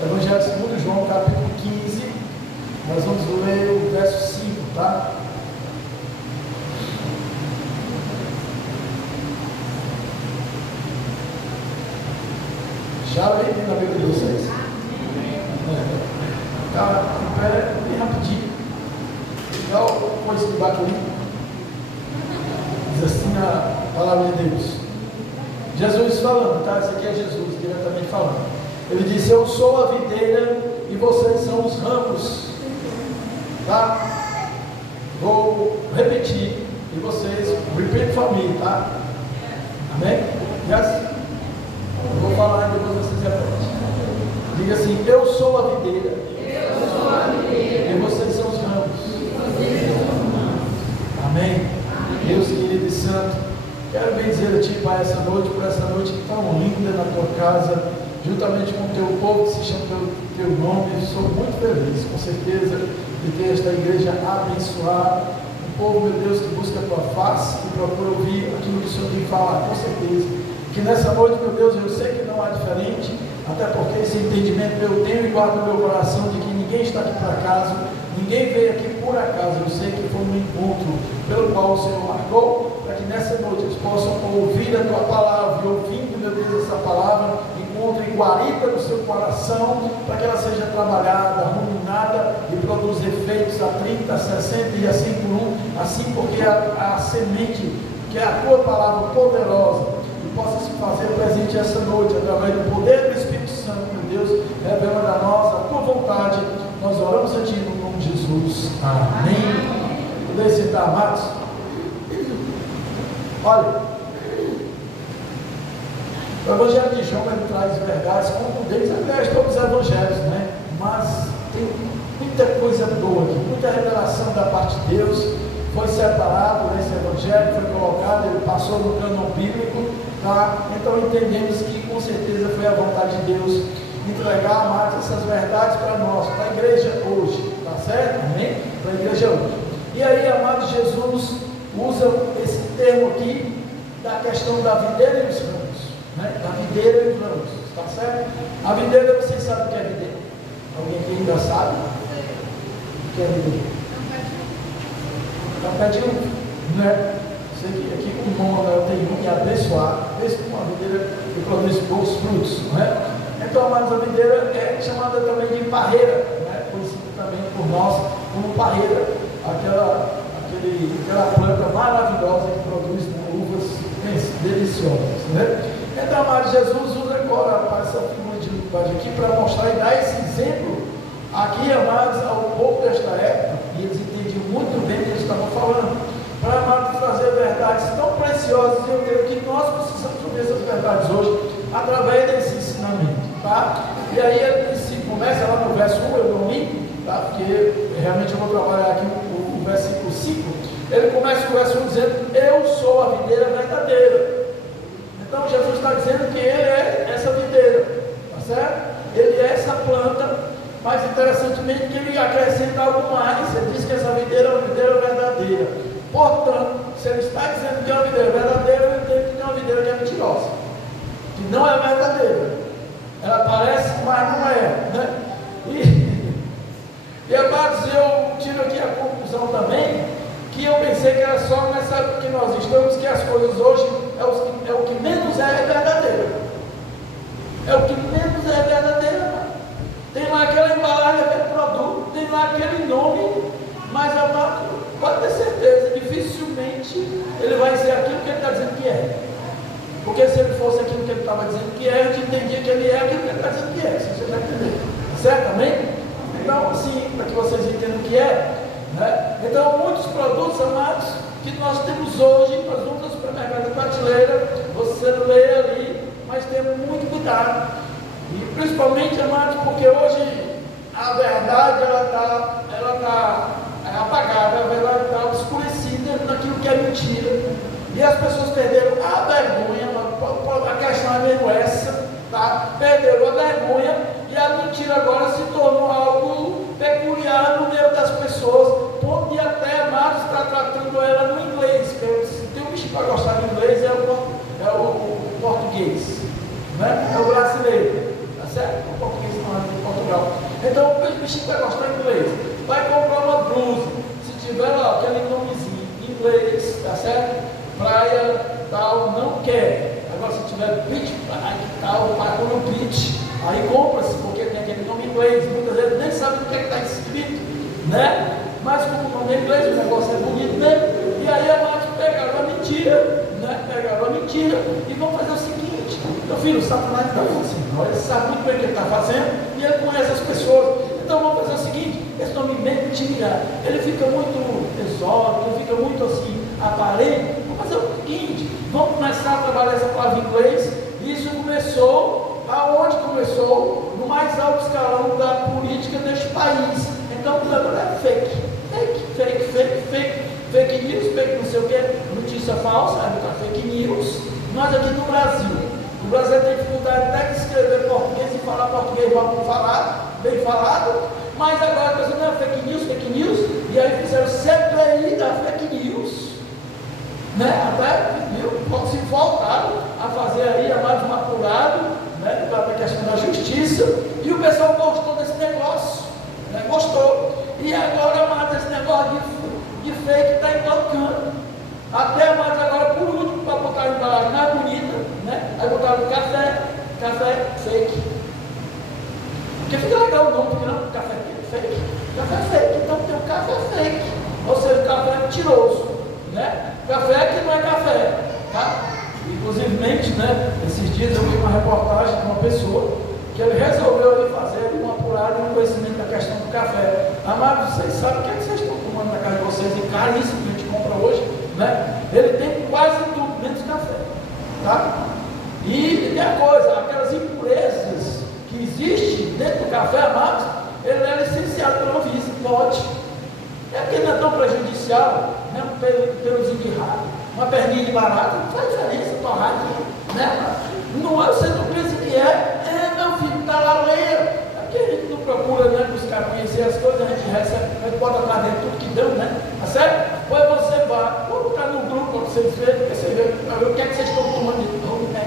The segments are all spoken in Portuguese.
Evangelho segundo João, capítulo 15, nós vamos ler o verso 5, tá? Já leio na Bíblia de vocês? Tá, espera bem rapidinho. Dá uma coisa de baixo. Diz assim a palavra de Deus. Jesus falando, tá? Esse aqui é Jesus diretamente falando. Ele disse: eu sou a videira e vocês são os ramos, tá? Vou repetir e vocês repeat for me, tá? Amém? Yes? Eu vou falar e depois vocês repetem. Diga assim: eu sou a videira, e vocês são os ramos. Amém? Deus querido e santo, quero bem dizer a Ti, Pai, essa noite, por essa noite tão linda na Tua casa, juntamente com o Teu povo que se chama pelo Teu nome. Sou muito feliz, com certeza, de ter esta igreja abençoada, um povo, meu Deus, que busca a Tua face, que procura ouvir aquilo que o Senhor tem que falar, com certeza. Que nessa noite, meu Deus, eu sei que não há diferente, até porque esse entendimento eu tenho e guardo no meu coração de que ninguém está aqui por acaso, ninguém veio aqui por acaso. Eu sei que foi um encontro pelo qual o Senhor marcou, para que nessa noite eles possam ouvir a Tua palavra, e ouvindo, meu Deus, essa palavra, encontrem guarida no seu coração, para que ela seja trabalhada, ruminada e produza efeitos a 30, a 60 e assim por um, assim porque a semente, que é a Tua palavra poderosa, possa se fazer presente essa noite, através do poder do Espírito Santo, meu Deus, revelando a nós a Tua vontade. Nós oramos a Ti no nome de Jesus. Amém. Poder sentar, amados. Olha, o Evangelho de João, ele traz verdades, como um deles, aliás, todos os evangelhos, né? Mas tem muita coisa boa aqui, muita revelação da parte de Deus. Foi separado nesse evangelho, foi colocado, ele passou no cânon bíblico, tá? Então entendemos que com certeza foi a vontade de Deus entregar, amados, essas verdades para nós, para a igreja hoje, tá certo? Amém? Para a igreja hoje. E aí, amados, Jesus usa esse termo aqui da questão da videira e os ramos, né? Da videira e os ramos, tá certo? A videira, vocês sabem o que é videira? Alguém aqui ainda sabe o que é videira? É um pé de uva, né? Sei que aqui com o irmão Manuel tem um que é abençoado, esse com a videira que produz bons frutos, não é? Então, amados, a videira é chamada também de parreira, né? Conhecida também por nós como parreira, aquela planta maravilhosa que produz, né, uvas deliciosas, né? Então, amados, Jesus usa agora essa figura de linguagem aqui para mostrar e dar esse exemplo aqui, amados, ao povo desta época, e eles entendiam muito bem o que eles estavam falando, para, amados, trazer verdades tão preciosas. E eu creio que nós precisamos ouvir essas verdades hoje, através desse ensinamento, tá? E aí ele começa lá no verso 1, eu não li, tá? Porque realmente eu vou trabalhar aqui o versículo 5. Ele começa o verso 1 dizendo: eu sou a videira verdadeira. Então Jesus está dizendo que ele é essa videira, tá certo? Ele é essa planta. Mas interessantemente que ele acrescenta algo mais. Ele diz que essa videira é uma videira verdadeira. Portanto, se ele está dizendo que é uma videira verdadeira, eu entendo que tem uma videira que é mentirosa, que não é verdadeira. Ela parece, mas não é, né? E amados, eu tiro aqui a conclusão também, que eu pensei que era só nessa época que nós estamos, que as coisas hoje é o que menos é verdadeiro. É o que menos é verdadeiro. Tem lá aquela embalagem, aquele produto, tem lá aquele nome, mas amado, pode ter certeza, dificilmente ele vai ser aquilo que ele está dizendo que é. Porque se ele fosse aquilo que ele estava dizendo que é, a gente entendia que ele é aquilo que ele está dizendo que é. Se você está entendendo, certamente? Então, assim, para que vocês entendam o que é, né? Então, muitos produtos, amados, que nós temos hoje, nós vamos no supermercado de prateleira, você lê ali, mas tem muito cuidado. E principalmente, amados, porque hoje a verdade ela está apagada, ela está escurecida naquilo que é mentira. E as pessoas perderam a vergonha, a questão é mesmo essa, tá? Perderam a vergonha e a mentira agora se tornou algo peculiar no meio das pessoas, onde até, amados, está tratando ela no inglês, que se tem um bicho para gostar do inglês é o português, né? É o brasileiro. Certo? O português não é bichinho vai gostar em inglês. Vai comprar uma blusa, se tiver lá aquele nomezinho em inglês, tá certo? Praia tal, não quer. Agora se tiver beach, praia tal, pagou no beach, aí compra-se, porque tem aquele nome em inglês. Muitas vezes nem sabe o que é que está escrito, né? Mas como o nome é inglês, o negócio é bonito mesmo. E aí a Márcia pegaram a mentira, né? Pegaram a mentira e vão fazer o seguinte: meu filho, o Satanás está fazendo, ele sabe muito bem o que ele está fazendo e ele conhece as pessoas. Então vamos fazer o seguinte: esse nome mentira, ele fica muito exótico, ele fica muito assim, aparente. Vamos fazer o seguinte: vamos começar a trabalhar essa palavra em inglês. Isso começou, aonde começou? No mais alto escalão da política deste país. Então agora é fake news, fake não sei o que, notícia falsa, fake news. Nós aqui no Brasil tem dificuldade até de escrever português e falar português bem falado, mas agora a pessoa não é fake news, e aí fizeram CPI da fake news, né? Até se voltaram a fazer aí mais um apurado, né? Para a questão da justiça, e o pessoal gostou desse negócio, né? Gostou, e agora mais esse negócio de fake está em todo canto. Até mais agora, por último, para botar a embalagem mais bonita, né? Aí botaram café fake. Porque fica legal o nome, porque não, café fake. Café fake, então tem um café fake. Ou seja, café mentiroso, né? Café que não é café, tá? Inclusive, né? Esses dias eu vi uma reportagem de uma pessoa que ele resolveu ali fazer um apurado e um conhecimento da questão do café. Amados, vocês sabem o que é que vocês estão tomando na casa de vocês, e caríssimo que a gente compra hoje, né? Ele tem quase tudo, menos café, tá? E tem a coisa, aquelas impurezas que existem dentro do café, amados, ele é licenciado pela Anvisa, pode. É porque não é tão prejudicial, né? Um pelozinho de rato, uma perninha de barata, não faz diferença, torradinha, né? Não é, você não pensa que meu filho, está lá leia. É porque a gente não procura, né, buscar conhecer as coisas, a gente recebe, a gente bota lá dentro tudo que deu, né? Tá certo? Pois você vai, vou botar no grupo para vocês verem, porque você vê o que é que vocês estão tomando de novo, né?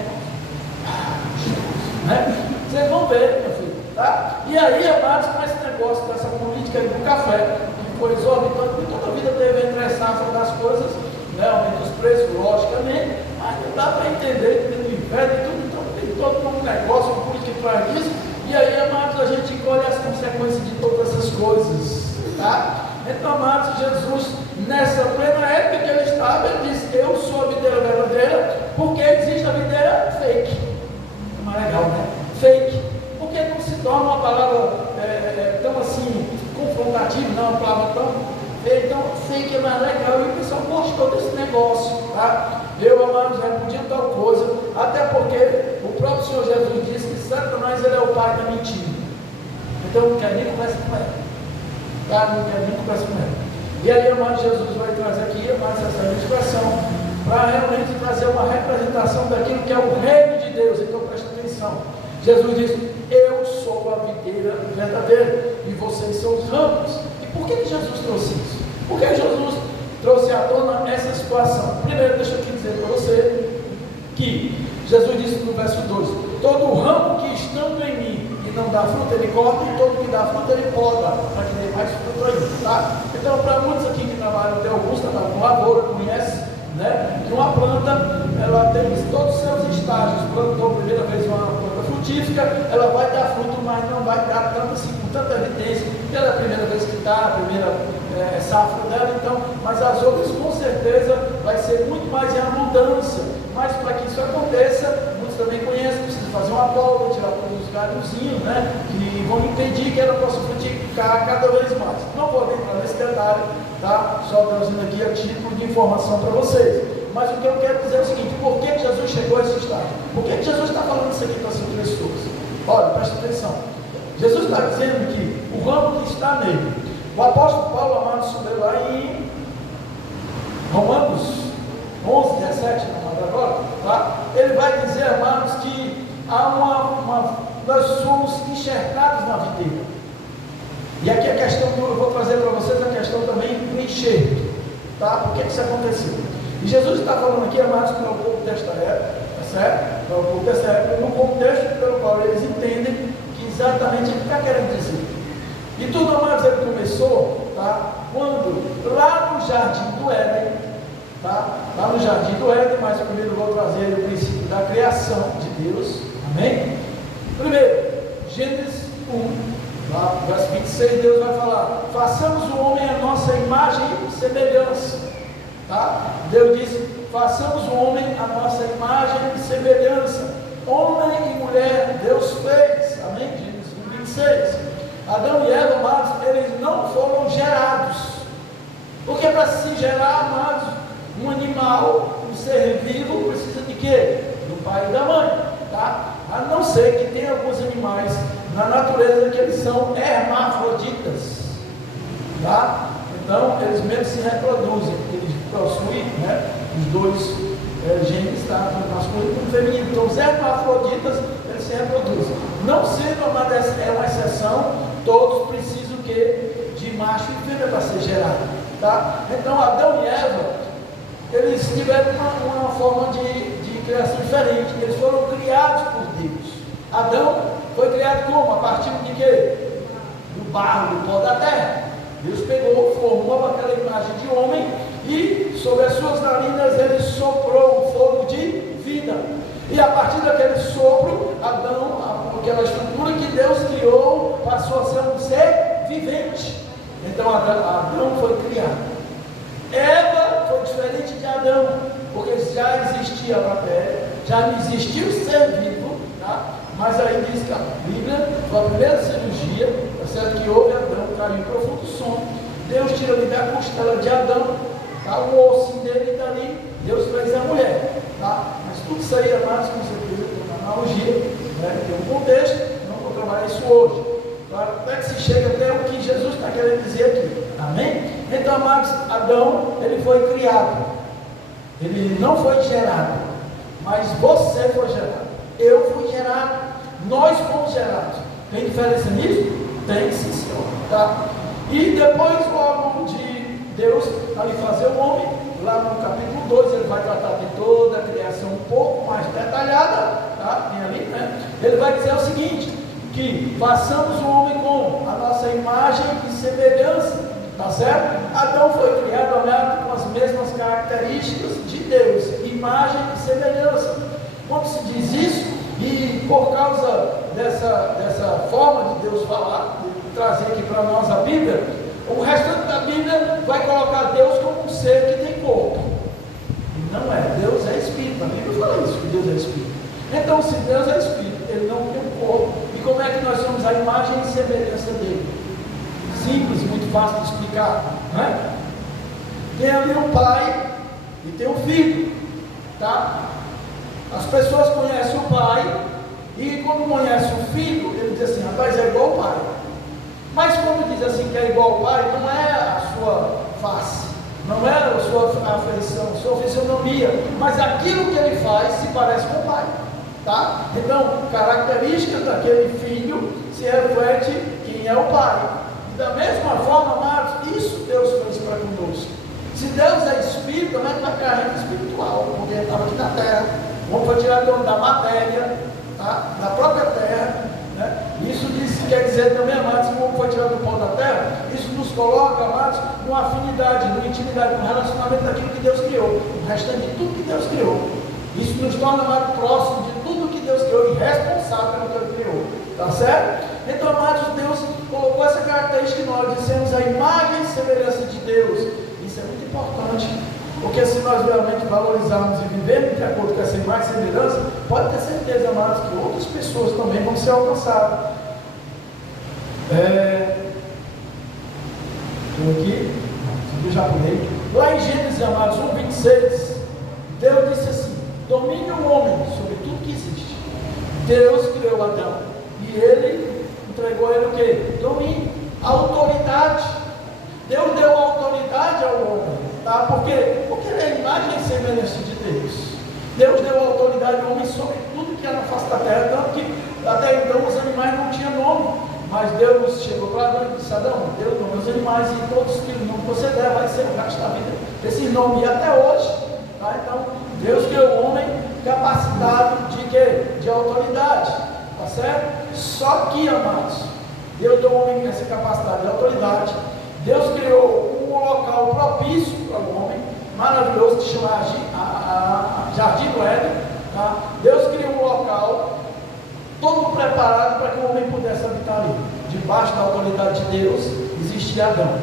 Vocês vão ver, meu filho, tá? E aí, amados, com esse negócio dessa política aí do café, que foi exorbitante, porque toda a vida teve entre safra das coisas, né? Aumenta os preços, logicamente, mas não dá para entender, tem o inverno e tudo, então tem todo um negócio, uma política para isso, e aí, amados, a gente colhe as consequências de todas essas coisas, tá? Então, amados, Jesus, nessa plena época que ele estava, ele disse: eu sou a videira verdadeira, porque existe a videira fake. É mais legal, né? Fake. Porque não se torna uma palavra tão assim, confrontativa, não é uma palavra tão. Então, fake é mais legal, e o pessoal gostou desse negócio, tá? Eu, amados, repudio tal coisa, até porque o próprio Senhor Jesus disse que Satanás, ele é o pai da mentira. Então, não quer nem conversa com ele. Tá? Não quer nem conversa com ele. E aí, amado, Jesus vai trazer aqui, amado, essa ilustração, para realmente trazer uma representação daquilo que é o reino de Deus. Então, presta atenção. Jesus diz: eu sou a videira verdadeira, e vocês são os ramos. E por que Jesus trouxe isso? Por que Jesus trouxe à tona essa situação? Primeiro, deixa eu aqui dizer para você que Jesus disse no verso 2: todo ramo que estando em mim e não dá fruta, ele corta, e todo que dá fruta, ele poda, para que dê mais fruta ainda, tá? Então, para muitos aqui que trabalham, tem alguns que trabalham com lavoura, conhecem, né? Que uma planta, ela tem todos os seus estágios. Plantou a primeira vez uma planta frutífica, ela vai dar fruto, mas não vai dar tanto assim, com tanta evidência, pela primeira vez que está, a primeira safra dela, então, mas as outras com certeza vai ser muito mais em abundância. Mas para que isso aconteça, muitos também conhecem, precisa fazer uma poda, tirar todos os galhozinhos, né? Que vão impedir que ela possa frutificar cada vez mais. Não vou entrar nesse detalhe, tá? Só trazendo aqui a título de informação para vocês. Mas o que eu quero dizer é o seguinte: por que Jesus chegou a esse estágio? Por que Jesus está falando isso aqui para as pessoas? Olha, presta atenção. Jesus está dizendo que o ramo que está nele, o apóstolo Paulo, amado, subiu lá em Romanos 11, 17, agora, tá? Ele vai dizer, amados, que há nós somos enxertados na videira. E aqui a questão, eu vou trazer para vocês a questão também do enxerto, tá? Por que isso aconteceu? E Jesus está falando aqui, amados, para o povo desta época, tá certo? Para o povo desta época, no contexto pelo qual eles entendem que exatamente o que está querendo dizer. E tudo, amados, ele começou, tá? Quando, lá no Jardim do Éden, tá? Lá no Jardim do Éden, mas primeiro eu vou trazer o princípio da criação de Deus, amém? Primeiro, Gênesis 1, lá, verso 26, Deus vai falar: façamos o homem a nossa imagem e semelhança, tá? Deus disse: façamos o homem a nossa imagem e semelhança, homem e mulher Deus fez, amém? Gênesis 1, 26. Adão e Eva, amados, eles não foram gerados, porque para se gerar, amados, um animal, um ser vivo, precisa de quê? Do pai e da mãe, tá? A não ser que tem alguns animais na natureza que eles são hermafroditas, tá? Então, eles mesmo se reproduzem, eles possuem, né, os dois genes, tá? Masculino e feminino. Então, os hermafroditas, eles se reproduzem. Não sendo uma exceção, todos precisam de macho e fêmea para ser gerado, tá? Então, Adão e Eva, eles tiveram uma forma de criação diferente. Eles foram criados por Deus. Adão foi criado como? A partir de quê? Do barro, do pó da terra. Deus pegou, formou aquela imagem de homem e sobre as suas narinas ele soprou um fogo de vida. E a partir daquele sopro, Adão, aquela estrutura que Deus criou, passou a ser um ser vivente. Então Adão foi criado. Eva foi diferente de Adão, porque já existia a matéria, já não existia o ser vivo, tá? Mas aí diz que a Bíblia, foi a primeira cirurgia, tá certo? Que houve Adão, caiu em profundo sono. Deus tira ali da costela de Adão, tá? O ossinho dele está ali, Deus fez a mulher, tá? Mas tudo isso aí, amados, com certeza, tem uma analogia, né? Tem um contexto, não vou trabalhar isso hoje. Claro, até que se chega até o que Jesus está querendo dizer aqui, amém? Então, amados, Adão, ele foi criado, ele não foi gerado, mas você foi gerado, eu fui gerado, nós fomos gerados. Tem diferença nisso? Tem, sim, senhor, tá? E depois, logo de Deus ali fazer o homem, lá no capítulo 2, ele vai tratar de toda a criação um pouco mais detalhada, tá? Tem ali, né? Ele vai dizer o seguinte, que façamos o homem com a nossa imagem e semelhança, tá certo? Adão foi criado, amado, com as mesmas características de Deus, imagem e semelhança. Quando se diz isso, e por causa dessa forma de Deus falar, de trazer aqui para nós a Bíblia, o restante da Bíblia vai colocar Deus como um ser que tem corpo. E não é, Deus é Espírito, a Bíblia fala isso, que Deus é Espírito. Então, se Deus é Espírito, Ele não tem um corpo, e como é que nós somos a imagem e semelhança dele? Simples, muito fácil de explicar, né? Tem ali um pai e tem um filho, tá? As pessoas conhecem o pai e quando conhecem o filho, ele diz assim, rapaz, é igual ao pai. Mas quando diz assim que é igual ao pai, não é a sua face, não é a sua afeição, a sua fisionomia, mas aquilo que ele faz se parece com o pai, tá? Então, características daquele filho se reflete quem é o pai. E da mesma forma, amados, isso Deus fez para conosco. Se Deus é Espírito, também vai criar a gente espiritual, porque ele estava aqui na terra. Vamos foi tirado da matéria, tá? Da própria terra, né? Isso quer dizer também, amados, que como foi tirado do pó da terra, isso nos coloca, amados, numa afinidade, numa intimidade, num relacionamento daquilo que Deus criou, o restante de tudo que Deus criou. Isso nos torna, amados, próximo de tudo que Deus criou e responsável pelo que Ele criou, tá certo? Então, amados, Deus colocou essa característica em nós, de sermos a imagem e semelhança de Deus. Isso é muito importante. Porque se nós realmente valorizarmos e vivermos de acordo com essa imagem e semelhança, pode ter certeza, amados, que outras pessoas também vão ser alcançadas. Estou aqui, eu já pulei. Lá em Gênesis, amados, 1:26, Deus disse assim, domine o homem sobre tudo que existe. Deus criou Adão e ele entregou a ele o quê? Domínio, autoridade. Deus deu autoridade ao homem, tá? Por quê? Porque ele é a imagem e semelhança de Deus. Deus deu autoridade ao homem sobre tudo que era na face da terra, tanto que até então os animais não tinham nome. Mas Deus chegou para Adão e disse, Adão, deu nome aos animais e todos que o nome que você der vai ser o resto da vida. Esse nome e até hoje, tá? Então, Deus criou o homem capacitado de quê? De autoridade, tá certo? Só que, amados, Deus deu deu ao homem essa capacidade de autoridade. Deus criou um local propício para o homem, maravilhoso, que se chama Jardim do Éden. Tá? Deus criou um local todo preparado para que o homem pudesse habitar ali. Debaixo da autoridade de Deus existia Adão.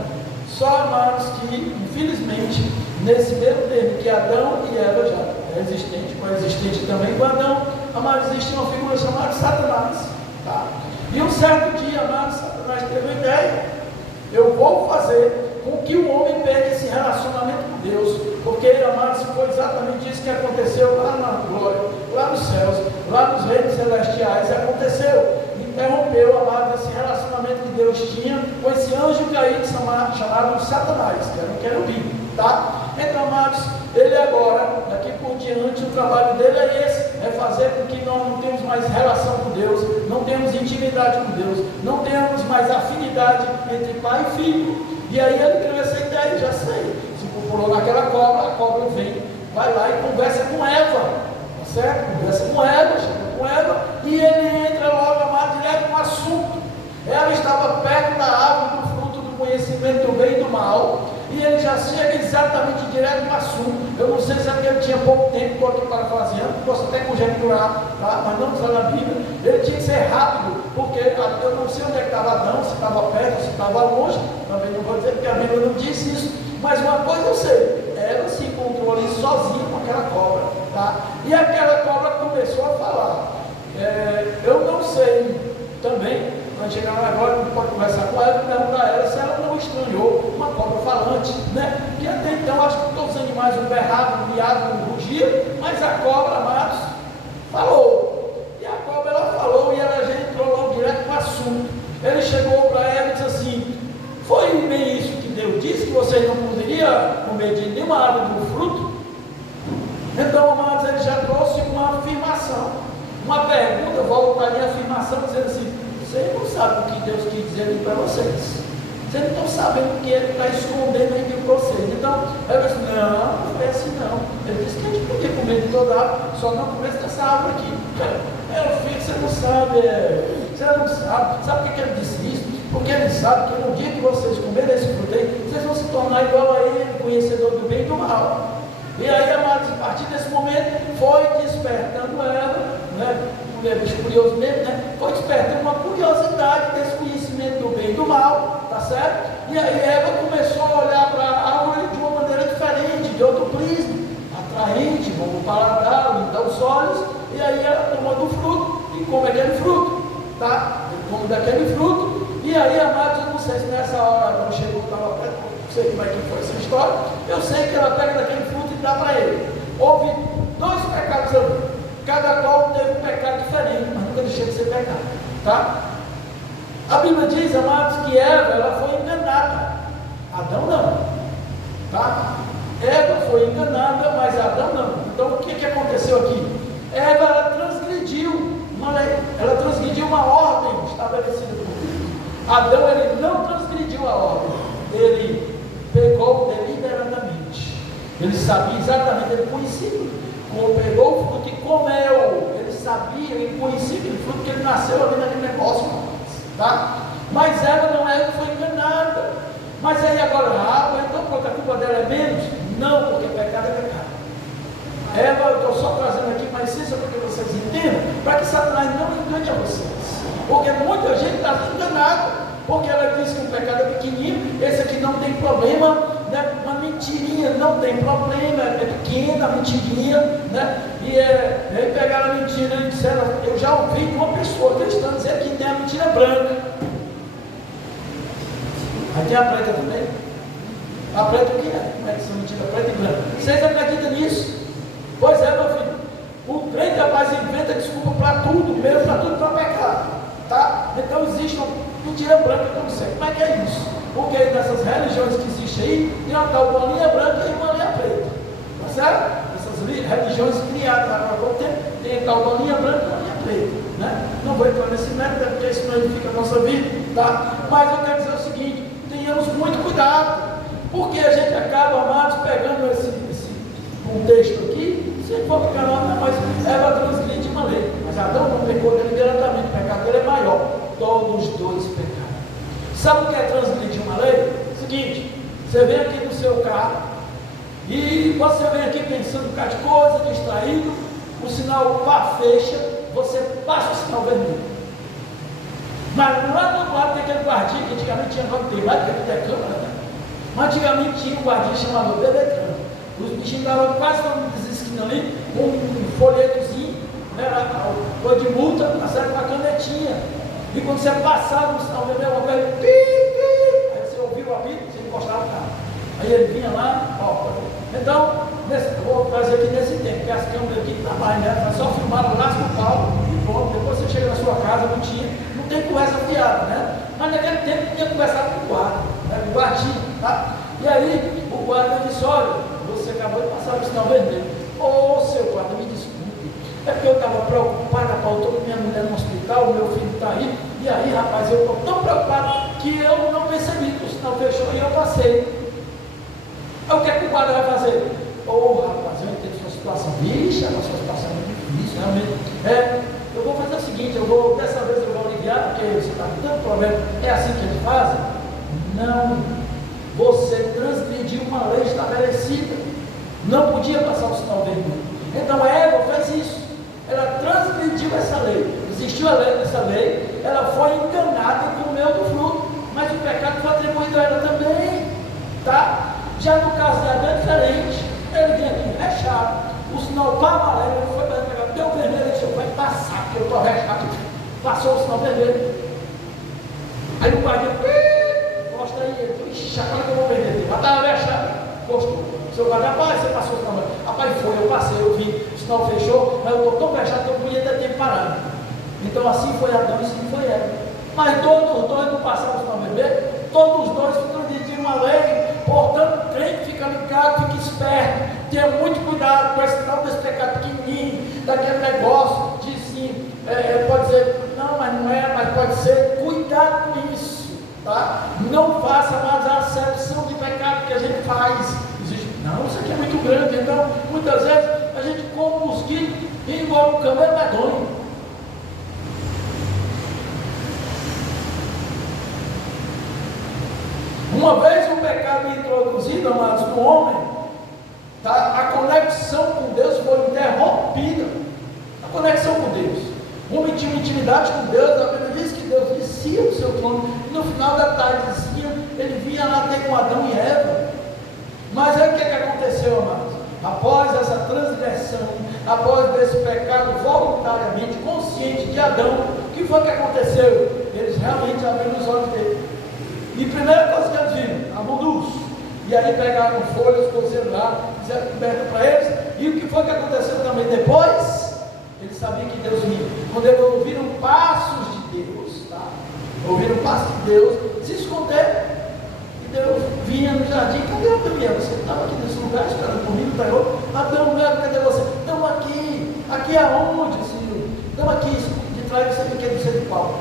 Só, amados, que infelizmente nesse mesmo termo que Adão e Eva já é existente, coexistente também com Adão, amados, existe uma figura chamada Satanás. Tá? E um certo dia, amados, Satanás teve uma ideia: eu vou fazer com que o homem pegue esse relacionamento com Deus, porque, amados, foi exatamente isso que aconteceu lá na glória, lá nos céus, lá nos reinos celestiais. Aconteceu, interrompeu, amados, esse relacionamento que Deus tinha com esse anjo caído chamado Satanás, que era um querubim, tá? Então, amados, ele agora, daqui por diante, o trabalho dele é esse, é fazer com que nós não temos mais relação com Deus, não temos intimidade com Deus, não temos mais afinidade entre pai e filho. E aí ele criou essa ideia: já sei, se pulou naquela cobra, a cobra vem, vai lá e conversa com Eva, tá certo? Conversa com Eva, chega com Eva, e ele entra logo, amado, direto no assunto. Ela estava perto da árvore do fruto do conhecimento do bem e do mal, e ele já chega exatamente direto no assunto. Eu não sei se é porque ele tinha pouco tempo, estou aqui parafraseando, posso até conjecturar, tá? Mas não está na Bíblia. Ele tinha que ser rápido, porque eu não sei onde é que estava Adão, se estava perto, se estava longe, também não vou dizer porque a Bíblia não disse isso, mas uma coisa eu sei: ela se encontrou ali sozinha com aquela cobra, tá? E aquela cobra começou a falar. Eu não sei também, quando chegar lá agora, a gente pode conversar com ela e perguntar a ela se ela não estranhou uma cobra falante, né? Porque até então acho que todos os animais não berravam, não miavam, não rugiam, mas a cobra, amados, falou. E a cobra, ela falou, e ela já entrou logo direto no assunto. Ele chegou para ela e disse assim: foi bem isso que Deus disse, que vocês não poderiam comer de nenhuma árvore do fruto? Então, amados, ele já trouxe uma afirmação, uma pergunta, voltaria a afirmação, dizendo assim: vocês não sabem o que Deus quis dizer ali para vocês, vocês não estão sabendo o que Ele está escondendo aí de vocês. Então, ela disse: não é assim não. Ele disse que a gente podia comer de toda a árvore, só não comer dessa árvore aqui. Meu filho, você não sabe, sabe por que ele disse isso? Porque ele sabe que no dia que vocês comerem esse fruto aí, vocês vão se tornar igual a ele, conhecedor do bem e do mal. E aí, amados, a partir desse momento, foi despertando ela, né? Bicho curioso mesmo, né? Foi despertando uma curiosidade desse conhecimento do bem e do mal, tá certo? E aí Eva começou a olhar para a árvore de uma maneira diferente, de outro prisma, atraente, bom paladar, lindo aos olhos. E aí ela tomou do fruto e come aquele fruto, tá? Ele come daquele fruto. E aí, amados, eu não sei se nessa hora não chegou, estava perto, não sei como é que foi essa história. Eu sei que ela pega daquele fruto e dá para ele. Houve dois pecados ali. Cada qual teve um pecado diferente, mas nunca deixou de ser pecado, tá? A Bíblia diz, amados, que Eva, ela foi enganada, Adão não, tá? Eva foi enganada, mas Adão não. Então, o que aconteceu aqui? Eva, ela transgrediu uma lei, ela transgrediu uma ordem estabelecida por Deus. Adão, ele não transgrediu a ordem, ele pegou deliberadamente, ele sabia exatamente, ele conhecia. Pegou o fruto e comeu. Ele sabia, ele conhecia aquele fruto, que ele nasceu ali naquele negócio, tá? Mas ela não é que foi enganada. Mas aí agora, então porque a culpa dela é menos? Não, porque pecado é pecado. Eva, eu estou só trazendo aqui mais ciência para que vocês entendam, para que Satanás não engane a vocês. Porque muita gente está enganada. Porque ela diz que o pecado é pequenininho, esse aqui não tem problema, né? Uma mentirinha não tem problema, é pequena a mentirinha, né? E aí pegaram a mentira e disseram, eu já ouvi de uma pessoa cristã dizer que tem a mentira branca. Aí tem a preta também. A preta o que é? Como é que são mentira preta e branca? Vocês acreditam nisso? Pois é, meu filho. O crente, rapaz, inventa desculpa para tudo, mesmo para tudo para pecar, tá? Então existe uma mentira branca que eu não sei. Como é que é isso? Porque nessas religiões que existem aí, tem uma tal uma linha branca e uma linha preta. Tá certo? Essas religiões criadas há pouco tempo, tem a tal uma linha branca e uma linha preta. Né? Não vou entrar nesse método, porque isso não edifica a nossa vida. Tá? Mas eu quero dizer o seguinte: tenhamos muito cuidado, porque a gente acaba, amados, pegando esse contexto aqui, se for ficar lá, mas ela transgride uma lei. Mas Adão não pecou deliberadamente, o pecado dele é maior. Todos os dois pecaram. Sabe o que é transgredir uma lei? Seguinte, você vem aqui no seu carro e você vem aqui pensando um bocado de coisa, distraído, o sinal pá, fecha, você passa o sinal vermelho. Mas lá do outro lado tem aquele guardinha que antigamente tinha nome, tem mais porque tem câmera, né? Mas antigamente tinha um guardinha chamado Bebecam. Os bichinhos estavam quase nas esquinas ali, com um folhetozinho, né, cor de multa, passando com a canetinha. E quando você passava no sinal vermelho, uma coisa, aí você ouvia o apito, você encostava o carro. Aí ele vinha lá, ó. Então, eu vou trazer aqui nesse tempo, que as câmeras aqui tá mais, né? Só filmaram lá no pau e pronto. Depois você chega na sua casa, não tem conversa fiada, né? Mas naquele tempo tinha conversado com o guarda, né? O guardinha, tá? E aí o guarda disse: olha, você acabou de passar o sinal vermelho. Ô, seu guarda, me desculpe. É porque eu estava preocupado, eu estou com minha mulher no hospital, meu filho está aí. E aí, rapaz, eu estou tão preocupado que eu não percebi que o sinal fechou e eu passei. Aí o que é que o guarda vai fazer? Ô, rapaz, eu entendo sua situação. Vixe, a sua situação é muito difícil, realmente. Eu vou fazer o seguinte, dessa vez eu vou aliviar, porque você está com tanto problema. É assim que eles fazem? Não. Você transgrediu uma lei estabelecida. Não podia passar o sinal vermelho. Então a Eva fez isso. Ela transgrediu essa lei. Existiu a lei dessa lei. Ela foi enganada e comeu do fruto. Mas o pecado foi atribuído a ela também. Tá? Já no caso de Adão é diferente. Ele vem aqui rechado. O sinal para amarelo, ele foi para pegar. Deu vermelho, ele disse: vai passar, porque eu estou rechado. Passou o sinal vermelho. Aí o guarda disse: mostra aí. Ele disse: ixi, agora que eu vou perder. Mas estava rechado. Gostou. Seu guarda: rapaz, você passou o sinal vermelho. Rapaz, foi, eu passei, eu vi. O sinal fechou, mas eu estou tão fechado que eu podia ter tempo parado. Então assim foi Adão e assim foi Eva. Mas todos os dois não passaram o sinal vermelho. Todos os dois transgrediram uma lei. Portanto, crente, fica ligado, fica esperto, tenha muito cuidado com esse tal desse pecado pequenininho, daquele negócio de sim, pode dizer, não, mas não é, mas pode ser, cuidado com isso, tá? Não faça mais a acepção de pecado que a gente faz. Não, isso aqui é muito grande, então, muitas vezes, a gente come um mosquito e engole um camelo medonho. Uma vez o pecado introduzido, amados, no homem, tá? A conexão com Deus foi interrompida. A conexão com Deus. O homem tinha intimidade com Deus. A Bíblia diz que Deus descia do seu trono e no final da tardezinha ele vinha lá ter com Adão e Eva. Mas aí o que aconteceu, amados? Após essa transgressão, após esse pecado voluntariamente consciente de Adão, o que foi que aconteceu? Eles realmente abriram os olhos dele. E a primeira coisa que eles viram, a mão do urso. E aí pegaram folhas, cozeram lá, fizeram coberta para eles. E o que foi que aconteceu também depois? Eles sabiam que Deus vinha. Quando eles ouviram passos de Deus, tá? Ouviram passos de Deus, se esconderam. E Deus vinha no jardim. Cadê a Daniel? Você estava aqui nesse lugar esperando por mim, Senhor? Adão, cadê você? Estamos aqui. Aqui aonde, Senhor? Estamos aqui, de trás desse pequeno do centro de pau.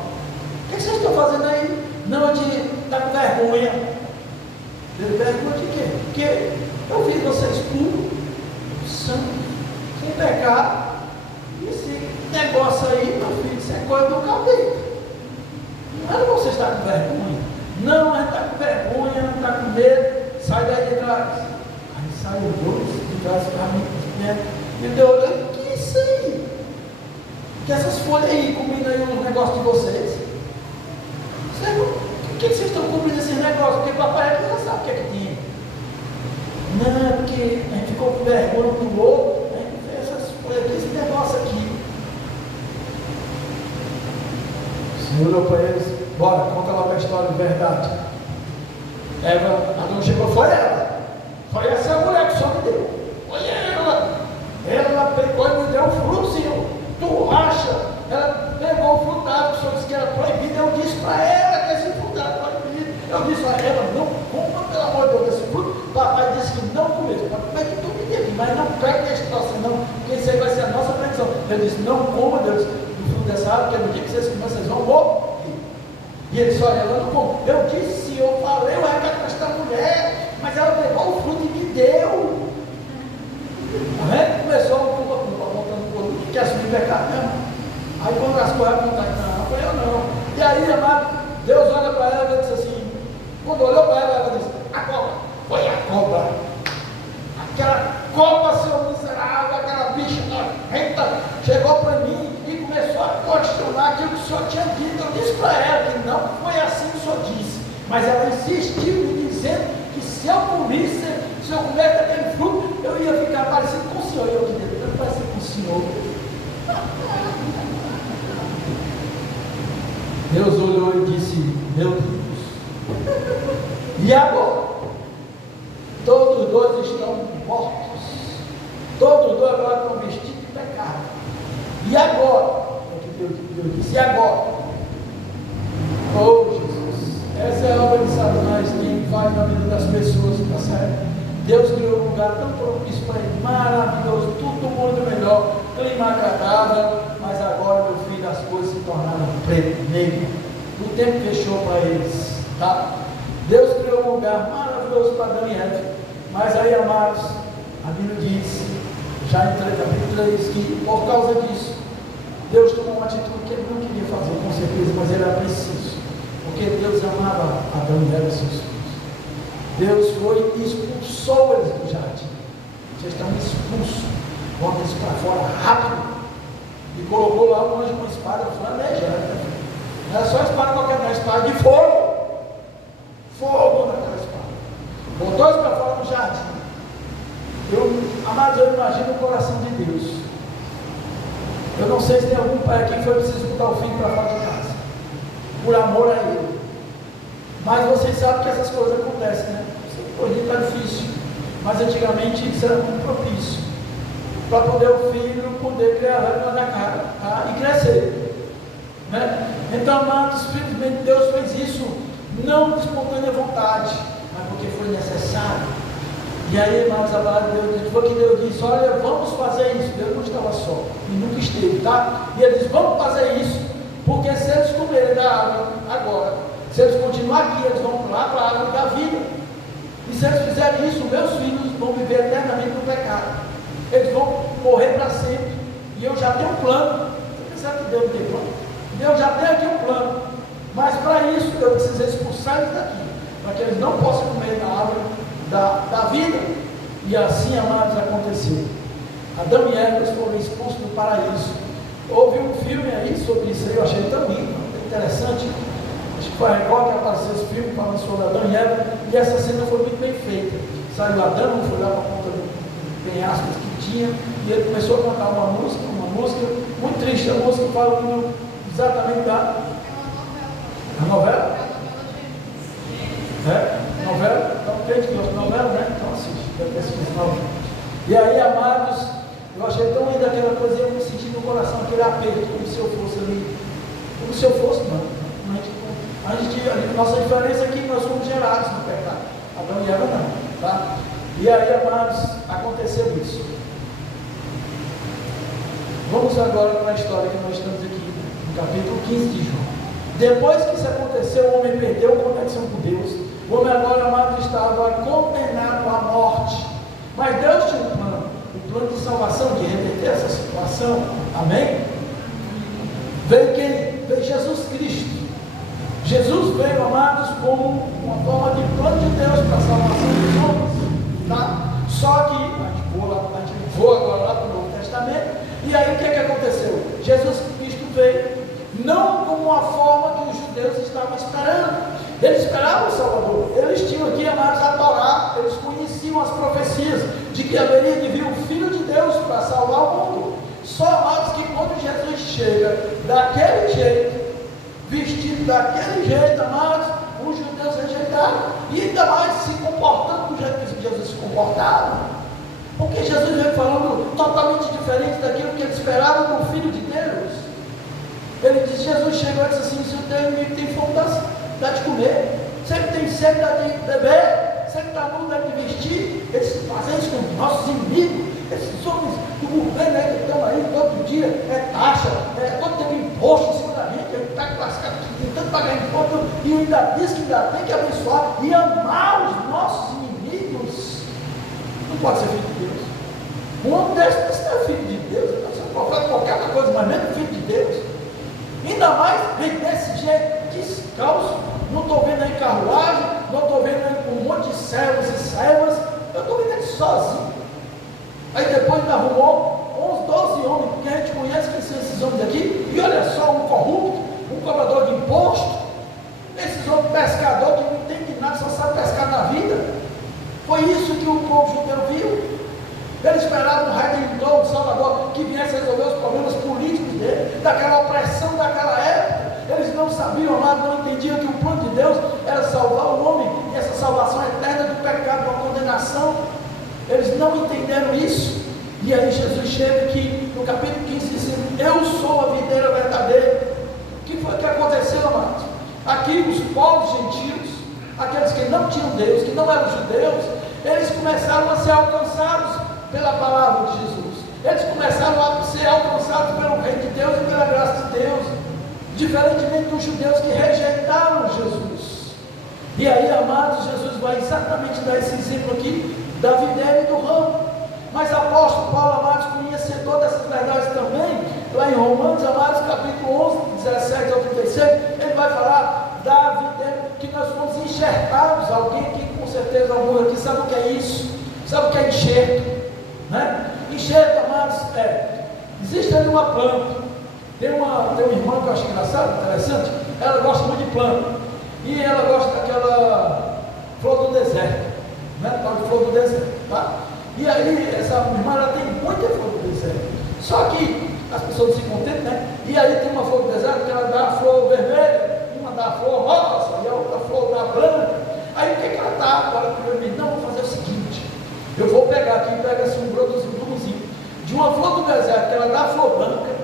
O que vocês estão fazendo aí? Não, está com vergonha. Vergonha de quê? Porque eu vi vocês puros, santos, sem pecado. E esse negócio aí, meu filho, isso é coisa do cabelo. Não era você estar com vergonha. Não, a gente está com vergonha, não está com medo. Sai daí de trás. Aí sai o dois de trás para mim, né? E Deus olhou: que isso aí? Que essas folhas aí combinam aí os negócios de vocês? Por que vocês estão cobrindo esses negócios? Porque papai aqui já sabe o que é que tinha. Não, é porque a gente ficou com vergonha do outro, a gente fez essas folhas aqui, esse negócio aqui. O Senhor olhou para eles: bora, conta logo a história de verdade. Adão chegou: foi ela. Foi essa mulher que só me deu. Foi ela. Ela pegou e me deu o fruto, Senhor. Tu acha? Ela pegou o fruto da árvore, o Senhor disse que era proibido. Eu disse para ela que esse fruto era proibido. Eu disse a ela: não coma, pelo amor de Deus, esse fruto. Papai disse que não comesse. Papai que tu me deu, mas não pega esse troço não, porque isso aí vai ser a nossa perdição. Eu disse: não coma, Deus, do fruto dessa árvore, porque no dia que vocês comerem, vocês vão morrer. E ele disse: olha, ela não come. Eu disse: eu falei o recado para esta mulher, mas ela pegou o fruto e me deu. A gente começou a voltando por tudo que quer assumir pecado mesmo. Aí quando as coisas não estão, não, eu falei: eu não. E aí, amado, Deus olha para ela e diz assim: Mas ela insistiu em dizer que se eu comesse daquele fruto, eu ia ficar parecido com o Senhor. E eu disse, eu não parecido com o Senhor. Deus olhou e disse, meu Deus, e agora? Todos os dois estão mortos. Todos os dois agora estão vestidos de pecado. E agora? É que Deus disse, e agora? Oh Jesus, essa é a obra de Satanás que vai na vida das pessoas, tá certo? Deus criou um lugar tão propício para ele, maravilhoso, tudo muito melhor, clima agradável, mas agora, meu filho, as coisas se tornaram preto, negro, o tempo fechou para eles, tá? Deus criou um lugar maravilhoso para Adão e Eva, mas aí, amados, a Bíblia diz, já em capítulo 3, que por causa disso, Deus tomou uma atitude que ele não queria fazer, com certeza, mas era preciso, porque Deus amava Adão e Eva, seus filhos. Deus foi e expulsou eles do jardim. Vocês estão expulsos, bota eles para fora rápido, e colocou lá um anjo com uma espada flamejante. Não era só espada qualquer, não, era espada de fogo. Fogo naquela espada. Botou eles para fora do jardim. Amados, eu imagino o coração de Deus. Eu não sei se tem algum pai aqui que foi preciso botar o filho para fora de casa, por amor a ele. Mas vocês sabem que essas coisas acontecem, né? Hoje está difícil, mas antigamente isso era muito propício, para poder o filho poder criar vergonha na cara, tá? E crescer, né? Então, amados, simplesmente Deus fez isso, não de espontânea vontade, mas porque foi necessário. E aí, amados, a palavra de Deus, foi que Deus disse, olha, vamos fazer isso. Deus não estava só, e nunca esteve, tá? E ele disse, vamos fazer isso, porque se eles comerem da árvore agora, se eles continuarem aqui, eles vão lá para a árvore da vida. E se eles fizerem isso, meus filhos vão viver eternamente no pecado. Eles vão morrer para sempre. E eu já tenho um plano. Você pensa que Deus não tem plano? Deus já tem aqui um plano. Mas para isso, eu preciso expulsar eles daqui, para que eles não possam comer da árvore da vida. E assim, amados, aconteceu. Adão e Eva foram expulsos do paraíso. Houve um filme aí sobre isso aí, eu achei tão lindo, interessante. Acho que foi a Record que apareceu esse filme falando sobre Adão e Eva, e essa cena foi muito bem feita. Saiu Adão, foi lá para a ponta do penhasco que tinha, e ele começou a cantar uma música muito triste, a música falando exatamente da novela. Novela? Então, crente que gosta de novela, né? Então assiste, deve ter assistido novela. E aí, amados, eu achei tão linda aquela coisa, eu me senti no coração aquele aperto, como se eu fosse ali, como se eu fosse, não. Nossa diferença é que nós fomos gerados no pecado. Adão e Eva não, tá? E aí, amados, aconteceu isso. Vamos agora para a história que nós estamos aqui, no capítulo 15 de João. Depois que isso aconteceu, o homem perdeu a conexão com Deus. O homem agora, amado, estava condenado à morte. Mas Deus tinha um plano de salvação, de reverter essa situação. Amém? Veio quem? Veio Jesus Cristo. Jesus veio, amados, como uma forma de plano de Deus para a salvação dos homens, tá? Só que, a gente voa agora lá para o Novo Testamento, e aí o que aconteceu? Jesus Cristo veio, não como uma forma que os judeus estavam esperando. Eles esperavam o Salvador, eles tinham aqui, amados, a Torá, eles conheciam as profecias de que haveria de vir o Filho de Deus para salvar o mundo. Só, amados, que quando Jesus chega daquele jeito, vestido daquele jeito, amados, os judeus rejeitaram, e ainda mais se comportando do jeito que Jesus se comportava, porque Jesus veio falando totalmente diferente daquilo que eles esperavam do Filho de Deus. Ele disse, Jesus chegou e disse assim, se o teu inimigo tem fome, dá de comer, se ele tem sede, dá de beber, se ele está nu, dá de vestir. Eles fazem isso com nossos inimigos, esses homens do governo aí que estão aí todo dia, é taxa, todo tempo imposto em cima da gente, ele está lascado, tentando pagar imposto, e ainda diz que ainda tem que abençoar e amar os nossos inimigos. Não pode ser filho de Deus. Um homem desse não é filho de Deus, ele pode ser um profeta, qualquer outra coisa, mas mesmo filho de Deus. Ainda mais vem desse jeito, descalço, não estou vendo aí carruagem, não estou vendo aí com um monte de servos e servas, eu estou vendo ele sozinho. Aí depois ele arrumou uns 12 homens, porque a gente conhece quem são esses homens aqui, e olha só, um corrupto, um cobrador de imposto, esses homens pescadores que esperavam um redentor, um salvador, que viesse resolver os problemas políticos dele, daquela opressão daquela época. Eles não sabiam, amado, não entendiam que o plano de Deus era salvar o homem, e essa salvação eterna do pecado, da condenação. Eles não entenderam isso. E aí Jesus chega aqui no capítulo 15 dizendo: eu sou a videira verdadeira. O que foi que aconteceu, amados? Aqui os povos gentios, aqueles que não tinham Deus, que não eram judeus, eles começaram a ser alcançados pela palavra de Jesus. Eles começaram a ser alcançados pelo reino de Deus e pela graça de Deus, diferentemente dos judeus que rejeitaram Jesus. E aí, amados, Jesus vai exatamente dar esse exemplo aqui da videira e do ramo. Mas o apóstolo Paulo, amados, conhecia todas essas verdades também. Lá em Romanos, amados, capítulo 11, 17 ao 36, ele vai falar da videira, que nós fomos enxertados. Alguém aqui, com certeza, algum aqui sabe o que é isso? Sabe o que é enxerto? Né? Enxerto, amados, existe ali uma planta. Tem uma irmã que eu acho engraçado, interessante. Ela gosta muito de planta. E ela gosta daquela flor do deserto, né? Tal de flor do deserto, tá? E aí, essa irmã, ela tem muita flor do deserto. Só que as pessoas não se contentam, né? E aí tem uma flor do deserto que ela dá a flor vermelha, uma dá a flor rosa e a outra flor dá branca. Aí o que ela está agora? Não, vou fazer o seguinte: eu vou pegar aqui, pega assim um brotozinho de uma flor do deserto que ela dá a flor branca,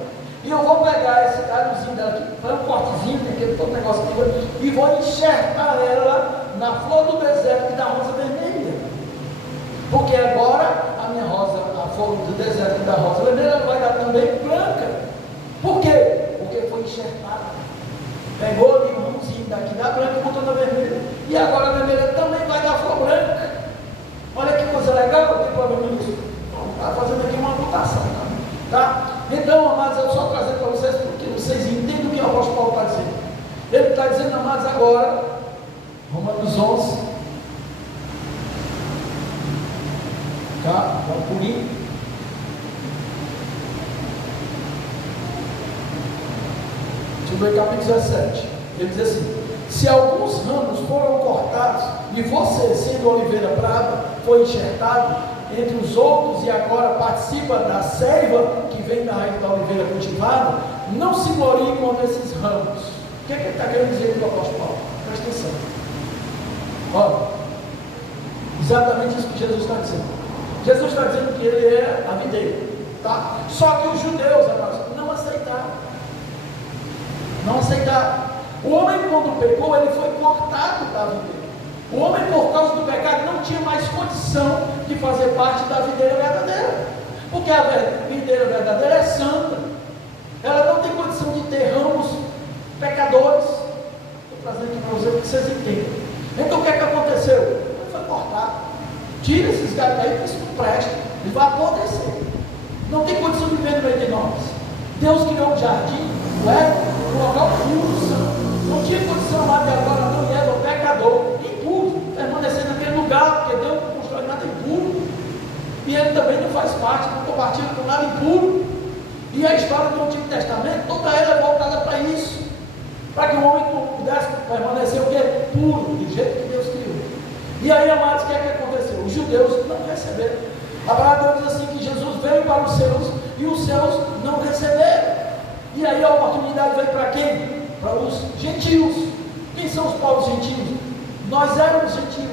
e eu vou pegar esse galhozinho dela aqui, fazer um cortezinho, aquele todo negócio aqui, e vou enxertar ela na flor do deserto que dá rosa vermelha. Porque agora a minha rosa, a flor do deserto que dá rosa vermelha, vai dar também branca. Por quê? Porque foi enxertada. Pegou ali um rãozinho daqui da branca e botou na vermelha. E agora a vermelha também vai dar flor branca. Olha que coisa legal, não tem problema nisso. Está fazendo aqui uma mutação, tá? Então, amados, eu só trazendo para vocês, porque vocês entendem o que o apóstolo Paulo está dizendo. Ele está dizendo, amados, agora, Romanos 11, tá? Vamos por aí. Deixa eu ver, capítulo 17. Ele diz assim: se alguns ramos foram cortados, e você, sendo oliveira brava, foi enxertado entre os outros e agora participa da seiva que vem da raiz da oliveira cultivada, não se glorie contra esses ramos. O que ele está querendo dizer com o apóstolo Paulo? Presta atenção. Olha, exatamente isso que Jesus está dizendo. Jesus está dizendo que ele é a videira, tá? Só que os judeus, amados, não aceitaram. Não aceitaram. O homem, quando pecou, ele foi cortado da videira. O homem, por causa do pecado, não tinha mais condição de fazer parte da videira verdadeira. Porque a videira verdadeira é santa. Ela não tem condição de ter ramos pecadores. Estou trazendo aqui para vocês que vocês entendam. Então o que é que aconteceu? Ele foi cortado. Tira esses galhos aí, porque isso não presta. Ele vai apodrecer. Não tem condição de viver no meio de nós. Deus criou um jardim, não é? Um local puro, santo. Não tinha condição lá de agora, não é o pecador, impuro, permanecer naquele lugar, porque Deus não constrói nada impuro. E ele também não faz parte, não compartilha com nada impuro. E a história do Antigo Testamento, toda ela é voltada para isso. Para que o homem pudesse permanecer o quê? Puro, do jeito que Deus criou. E aí, amados, o que é que aconteceu? Os judeus não receberam. A palavra diz assim que Jesus veio para os seus e os seus não receberam. E aí a oportunidade veio para quem? Para os gentios. Quem são os povos gentios? Nós éramos gentios,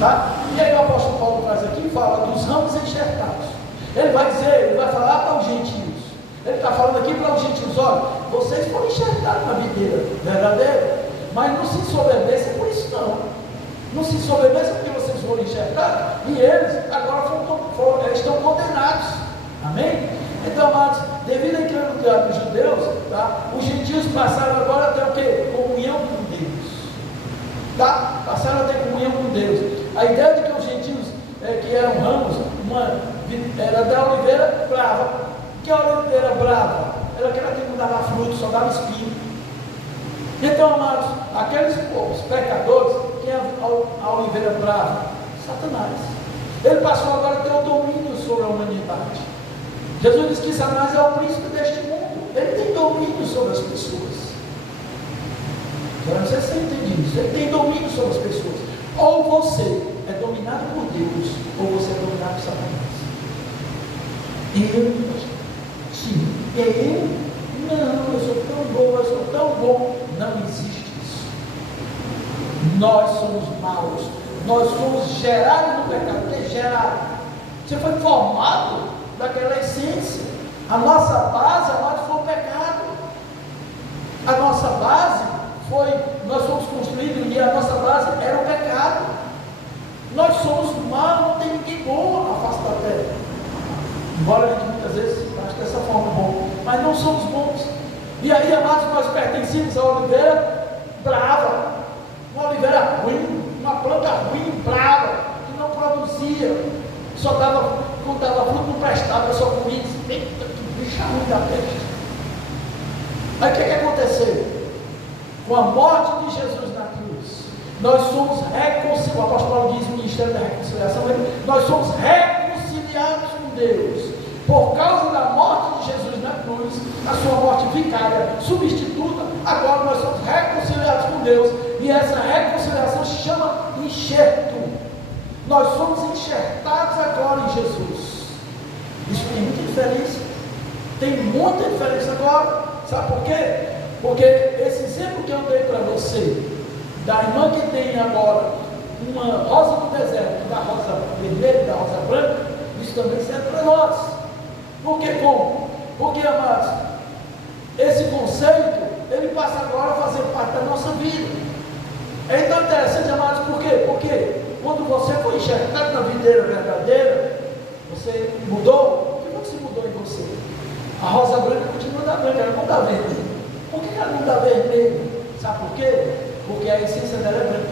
tá? E aí o apóstolo Paulo traz aqui e fala dos ramos enxertados. Ele vai dizer, ele vai falar para os gentios. Ele está falando aqui para os gentios: olha, vocês foram enxertados na videira verdadeira, mas não se ensoberbeçam por isso não. Não se ensoberbeçam porque vocês foram enxertados e eles agora estão condenados. Amém? Então, amados, devido à incredulidade dos judeus, tá? Os gentios passaram agora a ter o quê? Comunhão com Deus, tá? Passaram a ter comunhão com Deus. A ideia de que os gentios que eram ramos, era da oliveira brava. O que é a oliveira brava? Era aquela que não dava fruto, só dava espinho. Então, amados, aqueles povos pecadores, quem é a oliveira brava? Satanás. Ele passou agora a ter o domínio sobre a humanidade. Jesus diz que Satanás é o príncipe deste mundo. Ele tem domínio sobre as pessoas. Eu não sei se você entende isso. Ele tem domínio sobre as pessoas. Ou você é dominado por Deus, ou você é dominado por Satanás. Não, eu sou tão bom, eu sou tão bom. Não existe isso. Nós somos maus. Nós somos gerados no pecado. O que é gerado? Você foi formado daquela essência. A nossa base, foi o pecado. A nossa base foi, nós fomos construídos e a nossa base era o pecado. Nós somos maus, não tem ninguém bom na face da terra. Embora a gente muitas vezes ache dessa forma bom, mas não somos bons. E aí, amados, nós pertencemos à oliveira brava, uma oliveira ruim, uma planta ruim, brava, que não produzia, só dava, quando dava fruto não prestava, só comia, eita, que bicha ruim da peste. Aí o que aconteceu? Com a morte de Jesus na cruz, nós somos reconciliados. O apóstolo Paulo diz no ministério da reconciliação, nós somos reconciliados com Deus. Por causa da morte de Jesus na cruz, a sua morte vicária, substituta, agora nós somos reconciliados com Deus. E essa reconciliação se chama enxerto. Nós somos enxertados agora em Jesus. Isso tem muita diferença. Tem muita diferença agora. Sabe por quê? Porque esse exemplo que eu dei para você, da irmã que tem agora uma rosa do deserto, da rosa vermelha e da rosa branca, isso também serve para nós. Por que como? Porque, amados, esse conceito, ele passa agora a fazer parte da nossa vida. É tão interessante, amados, por quê? Porque quando você foi enxertado na videira verdadeira, você mudou. O que você mudou em você? A rosa branca continua da branca, ela não está vermelha. Por que ela não está vermelha? Sabe por quê? Porque a essência dela é branca.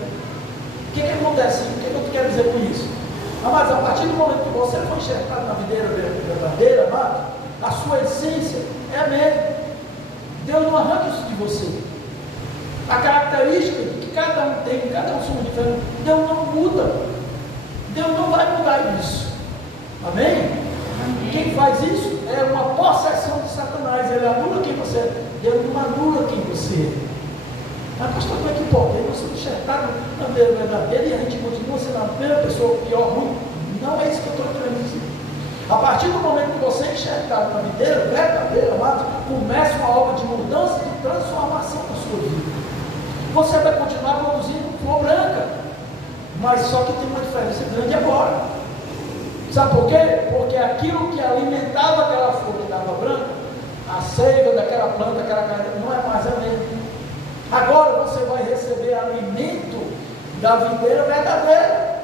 O que acontece? O que eu quero dizer com isso? Mas a partir do momento que você foi enxertado na videira verdadeira, amado, a sua essência é a mesma. Deus não arranca isso de você. A característica que cada um tem, cada um somos diferentes, Deus não muda. Deus não vai mudar isso. Amém? Amém. Quem faz isso é uma possessão de Satanás. Ele anula quem você é. Deus não anula quem você é. Mas pastor, como é que pode? Nós somos enxertados na videira verdadeira e a gente continua sendo a mesma pessoa, pior, ruim. Não é isso que eu estou querendo dizer. A partir do momento que você é enxertado na videira verdadeira, amado, começa uma obra de mudança e de transformação na sua vida. Você vai continuar produzindo flor branca, mas só que tem uma diferença grande agora. Sabe por quê? Porque aquilo que alimentava aquela flor que dava branca, a seiva daquela planta, aquela carne, não é mais a mesma. Agora você vai receber alimento da videira verdadeira.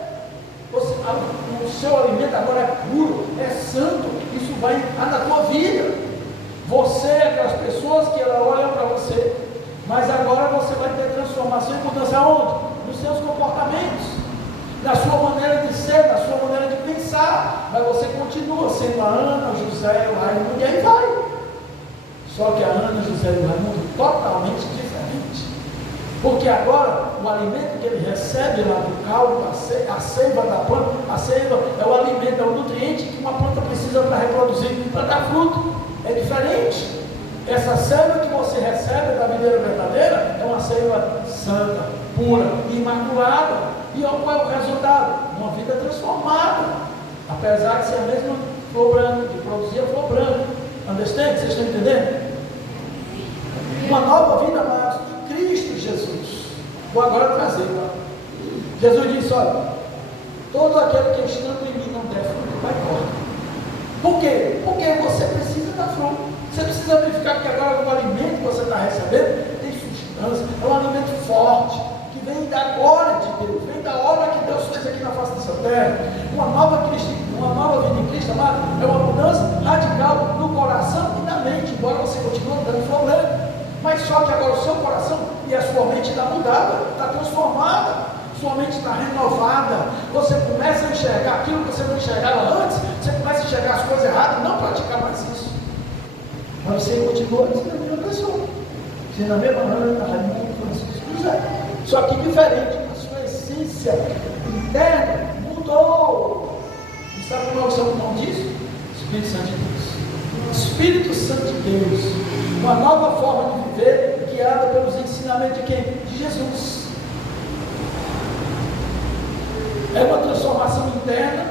O seu alimento agora é puro, é santo. Isso vai entrar na tua vida. Você é aquelas pessoas que ela olham para você, mas agora você vai ter transformação e mudança aonde? Nos seus comportamentos, na sua maneira de ser, na sua maneira de pensar. Mas você continua sendo a Ana, o José, o Raimundo, e aí vai. Só que a Ana, o José e o Raimundo totalmente diferente. Porque agora o alimento que ele recebe lá do caldo, a seiva da planta, a seiva é o alimento, é o nutriente que uma planta precisa para reproduzir, para dar fruto. É diferente. Essa seiva que você recebe da videira verdadeira é uma seiva santa, pura, imaculada. E qual é o resultado? Uma vida transformada. Apesar de ser a mesma flor branca, de produzir a flor branca. Understand? Vocês estão entendendo? Uma nova vida, amados, em Cristo Jesus. Vou agora trazer. Jesus disse: olha, todo aquele que estando em mim não der fruto, vai embora. Por quê? Porque você precisa dar fruto. Você precisa verificar que agora o alimento que você está recebendo tem substância, é um alimento forte, que vem da glória de Deus, vem da obra que Deus fez aqui na face dessa terra. Uma nova vida em Cristo, amado, é uma mudança radical no coração e na mente, embora você continue dando problema. Mas só que agora o seu coração e a sua mente está mudada, está transformada. Sua mente está renovada. Você começa a enxergar aquilo que você não enxergava antes. Você começa a enxergar as coisas erradas e não praticar mais isso. Mas você continua sendo a mesma pessoa, sendo a mesma Ana, Raimundo, Francisco José. Só que diferente, a sua essência interna mudou. E sabe qual é o seu nome disso? Espírito Santo de Deus. Espírito Santo de Deus. Uma nova forma de viver, guiada pelos ensinamentos de quem? De Jesus. É uma transformação interna,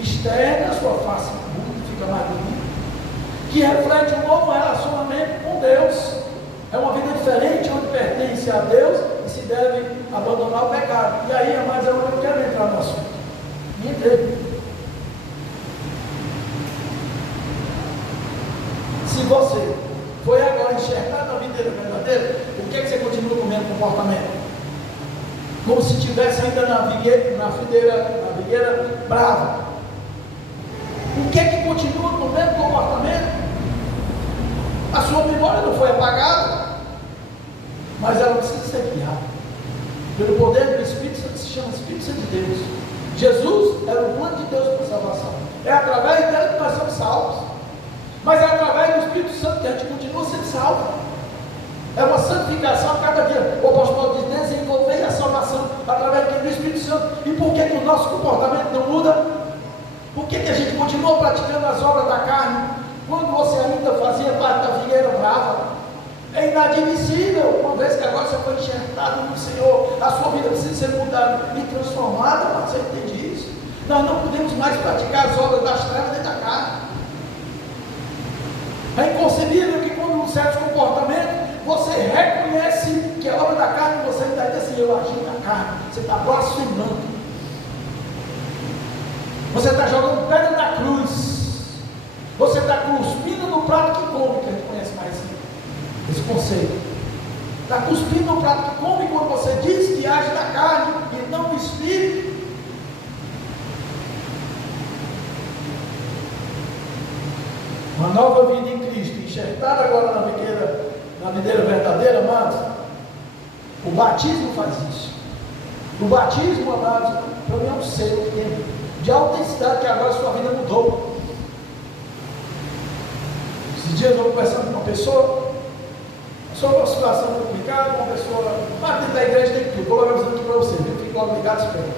externa, a sua face muda, fica mais bonita. que reflete um novo relacionamento com Deus. É uma vida diferente, onde pertence a Deus e se deve abandonar o pecado. E aí, amados, é onde eu quero entrar no assunto. Me entrei. Se você foi agora enxergado na videira verdadeira, por que você continua com o mesmo comportamento? Como se estivesse ainda na videira brava. Por que continua com o mesmo comportamento? A sua memória não foi apagada, mas ela precisa ser criada pelo poder do Espírito Santo, que se chama Espírito Santo de Deus. Jesus era o plano de Deus para a salvação. É através dele que nós somos salvos. Mas é através do Espírito Santo que a gente continua sendo salvo. É uma santificação a cada dia. O apóstolo Paulo diz: desenvolver a salvação através do Espírito Santo. E por que o nosso comportamento não muda? Por que a gente continua praticando as obras da carne, quando você ainda fazia parte da figueira brava? É inadmissível, uma vez que agora você foi enxertado no Senhor, a sua vida precisa ser mudada e transformada. Você entende isso? Nós não podemos mais praticar as obras das trevas dentro da carne. É inconcebível que quando um certo comportamento, você reconhece que é obra da carne, você ainda diz assim: eu agi na carne. Você está blasfemando. Você está jogando pedra da cruz. Você está cuspindo no prato que come, que a gente conhece mais esse conceito. Está cuspindo no prato que come quando você diz que age na carne e não no Espírito. Uma nova vida em Cristo, enxertada agora na videira verdadeira, amados. O batismo faz isso. O batismo, amados, para mim é um selo de autenticidade, que agora a sua vida mudou. Esses dias eu conversando com uma pessoa sobre uma situação complicada, uma pessoa, dentro da igreja tem tudo. Vou avisando aqui para você, viu? Fique logo ligado, espera.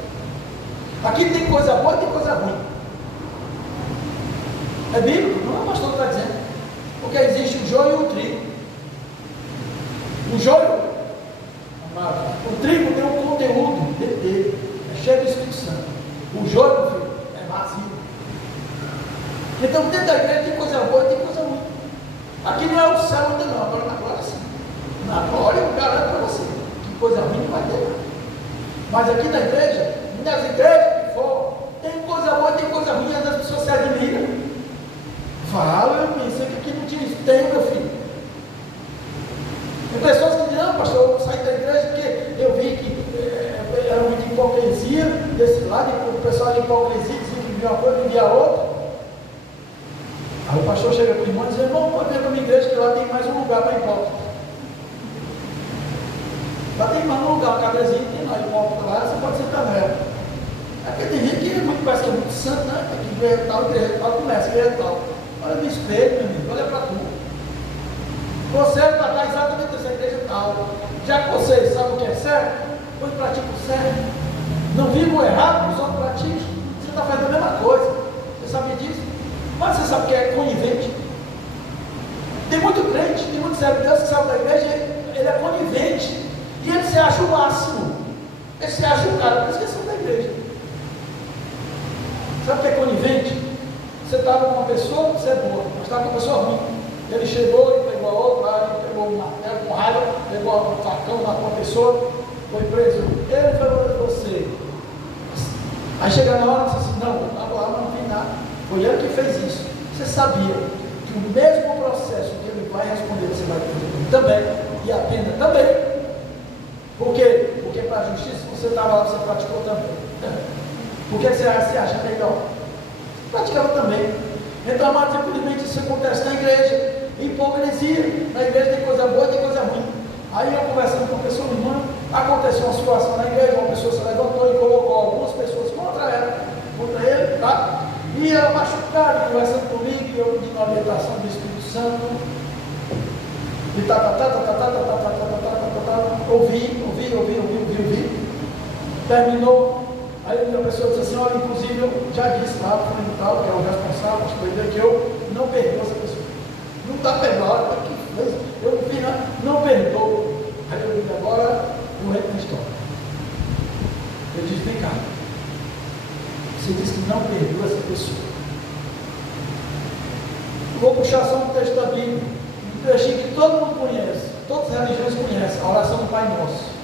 Aqui tem coisa boa e tem coisa ruim. É bíblico, não é o pastor que está dizendo. Porque existe o joio e o trigo. O joio, amado, o trigo tem um conteúdo dele, é cheio do Espírito Santo. O joio, filho, é vazio. Então, dentro da igreja tem coisa boa e tem coisa ruim. Aqui não é o céu ainda não, agora na glória sim. Na glória eu garanto para você que coisa ruim não vai ter. Mas aqui na igreja, nas igrejas que for, tem coisa boa e tem coisa ruim, e as pessoas se admiram. Fala, eu pensei que aqui não tinha isso. Tem, meu filho. Tem pessoas que dizem: não, pastor, eu saí da igreja porque eu vi que era muita hipocrisia desse lado, e o pessoal de hipocrisia dizia que via uma coisa e via outra. Aí o pastor chega para o irmão e diz: irmão, pode vir para a minha igreja que lá tem mais um lugar para hipócrita. Lá tem mais um lugar, uma cadeirinha, tem lá hipócrita lá, você pode sentar nela. É porque tem gente que parece que é muito santo, né? Tem que ver tal igreja, tal começa, igreja tal. Olha no espelho, meu amigo, olha para tu. Você vai estar exatamente nessa igreja tal. Já que você sabe o que é certo, pois pratica o certo. Não viva o errado, os outros praticam. Você está fazendo a mesma coisa. Você sabia disso? Mas você sabe que é conivente. Tem muito crente, tem muito servo de Deus que sabe da igreja, ele é conivente. E ele se acha o máximo. Ele se acha o cara, por isso que eles são da igreja. Sabe o que é conivente? Você estava com uma pessoa, você é boa, mas estava com uma pessoa ruim. Ele chegou e pegou a outra, ele pegou um martelo com raiva, pegou um facão, matou uma pessoa, foi preso. Ele falou para você. Aí chega na hora e disse assim: não, eu estava lá, não vi nada. Foi ele que fez isso. Você sabia que o mesmo processo que ele vai responder, você vai responder também, e a pena também. Por quê? Porque para a justiça você estava lá, você praticou também. Por que você acha melhor? Praticava também. Então, amados, infelizmente isso acontece na igreja. Hipocrisia. Na igreja tem coisa boa e tem coisa ruim. Aí eu conversando com a pessoa, irmã, aconteceu uma situação na igreja, uma pessoa se levantou e colocou algumas pessoas contra ela, contra ele, tá? E ela machucada, conversando comigo, e eu pedindo a orientação do Espírito Santo. E ouvi. Terminou. Aí a pessoa disse assim: olha, inclusive eu já disse lá para o tal, que é o responsável, que eu não perdoo essa pessoa. Não está perdoado, eu não fiz nada, não perdoo. Aí eu digo: agora eu entro na história. Eu disse: vem cá, você disse que não perdoa essa pessoa. Vou puxar só um texto da Bíblia, um trechinho que todo mundo conhece, todas as religiões conhecem, a oração do Pai Nosso.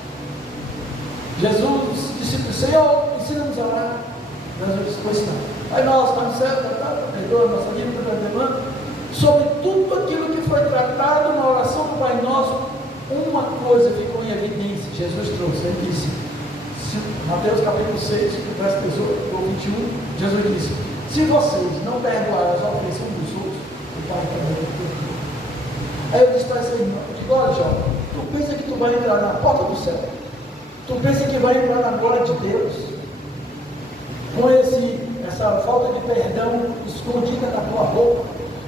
Jesus disse: Senhor, ensina-nos a orar. Jesus disse: pois não. Pai Nosso, está no céu, perdoa a nossa dívida, perdoa. Sobre tudo aquilo que foi tratado na oração do Pai Nosso, uma coisa ficou em evidência. Jesus trouxe, ele disse, Mateus capítulo 6, verso 18 ou 21, Jesus disse: se vocês não perdoarem as ofensas uns dos outros, o Pai também não perdoa. Aí eu disse para essa irmã, eu digo: olha, Jó, tu pensa que tu vai entrar na porta do céu? Tu pensa que vai entrar na glória de Deus com essa falta de perdão escondida na tua roupa?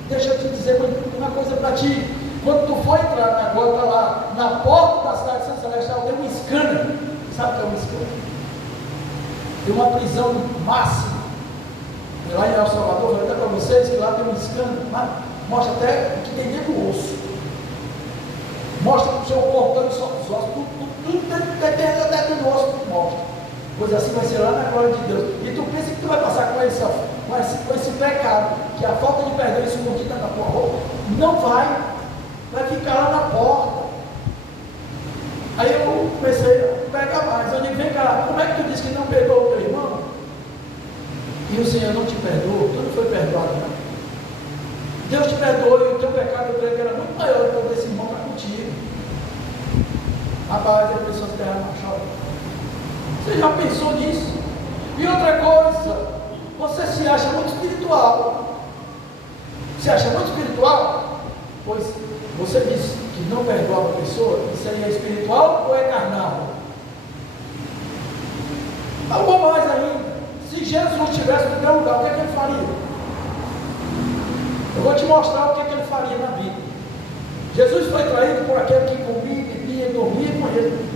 Deixa eu te dizer uma coisa para ti. Quando tu for entrar na glória, está lá na porta da cidade de São Celestial, tem um escândalo. Sabe o que é um escândalo? Tem uma prisão máxima. E lá em El Salvador, vou até para vocês que lá tem um escândalo. Mostra até o que tem dentro do osso. Mostra o seu corpo, os ossos, tudo dentro do osso, mostra. Pois assim vai ser lá na glória de Deus. E tu pensa que tu vai passar com esse pecado, que a falta de perdão escondida na tua roupa? Não vai ficar lá na porta. Aí eu comecei a pegar mais. Eu digo: vem cá, como é que tu disse que não perdoou o teu irmão? E o Senhor não te perdoou, tu não foi perdoado, não. Deus te perdoou e o teu pecado, eu creio que era muito maior do que esse irmão está contigo. Rapaz, a pessoa se derrama, chora. Você já pensou nisso? E outra coisa, você se acha muito espiritual. Se acha muito espiritual? Pois você disse que não perdoava a pessoa, isso aí é espiritual ou é carnal? Algo mais ainda, se Jesus estivesse no teu lugar, o que é que ele faria? Eu vou te mostrar o que é que ele faria na vida. Jesus foi traído por aquele que comia, bebia e dormia com ele.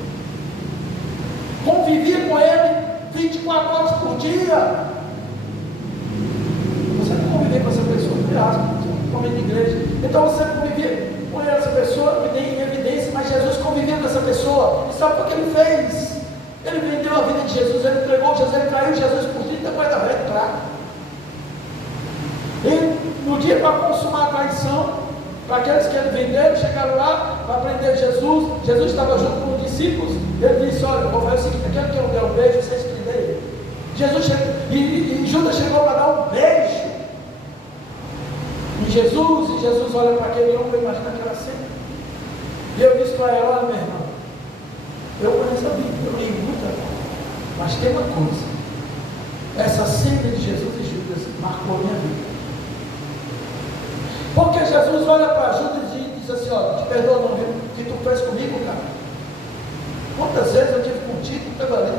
Convivia com ele 24 horas por dia. Você não convivia com essa pessoa, entre aspas, você não convivia de igreja. Então você convivia com essa pessoa, em evidência, mas Jesus convivia com essa pessoa. E sabe o que ele fez? Ele vendeu a vida de Jesus, ele entregou Jesus, ele traiu Jesus por 30 moedas de prata. E no dia para consumar a traição, para aqueles que ele vendeu, chegaram lá para prender Jesus. Jesus estava junto com os discípulos. Ele disse: olha, eu vou fazer o seguinte, aquele que eu der um beijo, vocês prendem ele. Jesus chegou, e Judas chegou para dar um beijo em Jesus, e Jesus olha para aquele homem, imagina aquela cena. E eu disse para ela: olha, meu irmão, eu conheço a Bíblia, eu li muita coisa, mas tem uma coisa, essa cena de Jesus e Judas marcou a minha vida. Porque Jesus olha para Judas e diz assim: olha, te perdoa não, viu, o que tu fez comigo, cara? Quantas vezes eu estive contigo, estava ali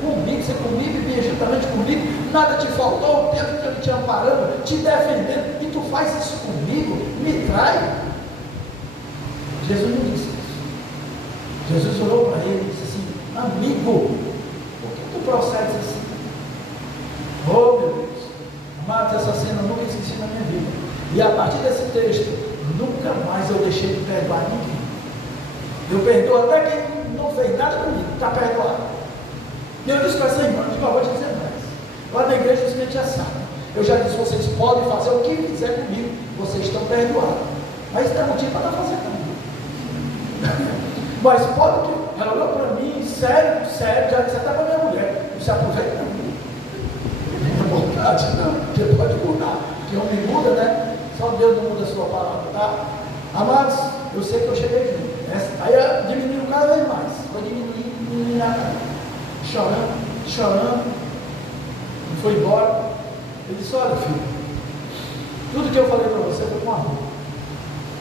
comigo, você comigo, vivia juntamente comigo, nada te faltou, o tempo que eu te amparando, te defendendo, e tu faz isso comigo, me trai? Jesus não disse isso. Jesus olhou para ele e disse assim: amigo, por que tu procedes assim? Oh meu Deus, amados, essa cena eu nunca esqueci na minha vida. E a partir desse texto, nunca mais eu deixei de perdoar ninguém. Eu perdoo até quem não fez nada comigo, está perdoado. E eu disse para essa irmã: eu vou te dizer mais. Lá na igreja os crentes já sabem. Eu já disse: vocês podem fazer o que quiser comigo, vocês estão perdoados. Mas tem motivo para não fazer comigo. Mas pode que. Ela olhou para mim, sério, já disse até para minha mulher: não se aproveita não. Tenha vontade, não, porque pode mudar. Porque homem muda, né? Só Deus não muda a sua palavra, tá? Amados, eu sei que eu cheguei aqui. Aí diminuiu cada vez mais. Foi diminuindo a cara. Chorando. E foi embora. Ele disse: olha, filho, tudo que eu falei para você foi com amor.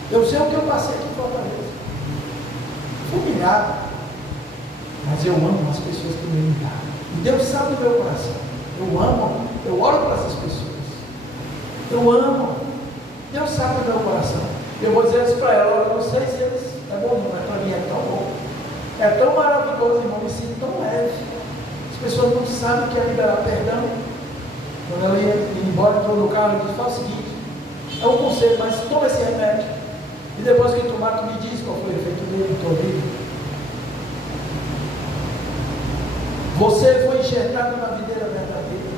Eu sei o que eu passei aqui em Fortaleza. Fui humilhado. Mas eu amo as pessoas que me humilharam. E Deus sabe do meu coração. Eu amo, eu oro para essas pessoas. Eu amo. Deus sabe do meu coração. Eu vou dizer isso para ela: eu não sei se eles é bom, mas para mim é tão bom. É tão maravilhoso, irmão, me sinto tão leve. As pessoas não sabem o que é liberar perdão. Quando ela ia embora, entrou no carro, eu disse: faz o seguinte, é um conselho, mas toma esse remédio. E depois que tomar, tu me diz qual foi o efeito dele em tua vida. Você foi enxertado na videira verdadeira.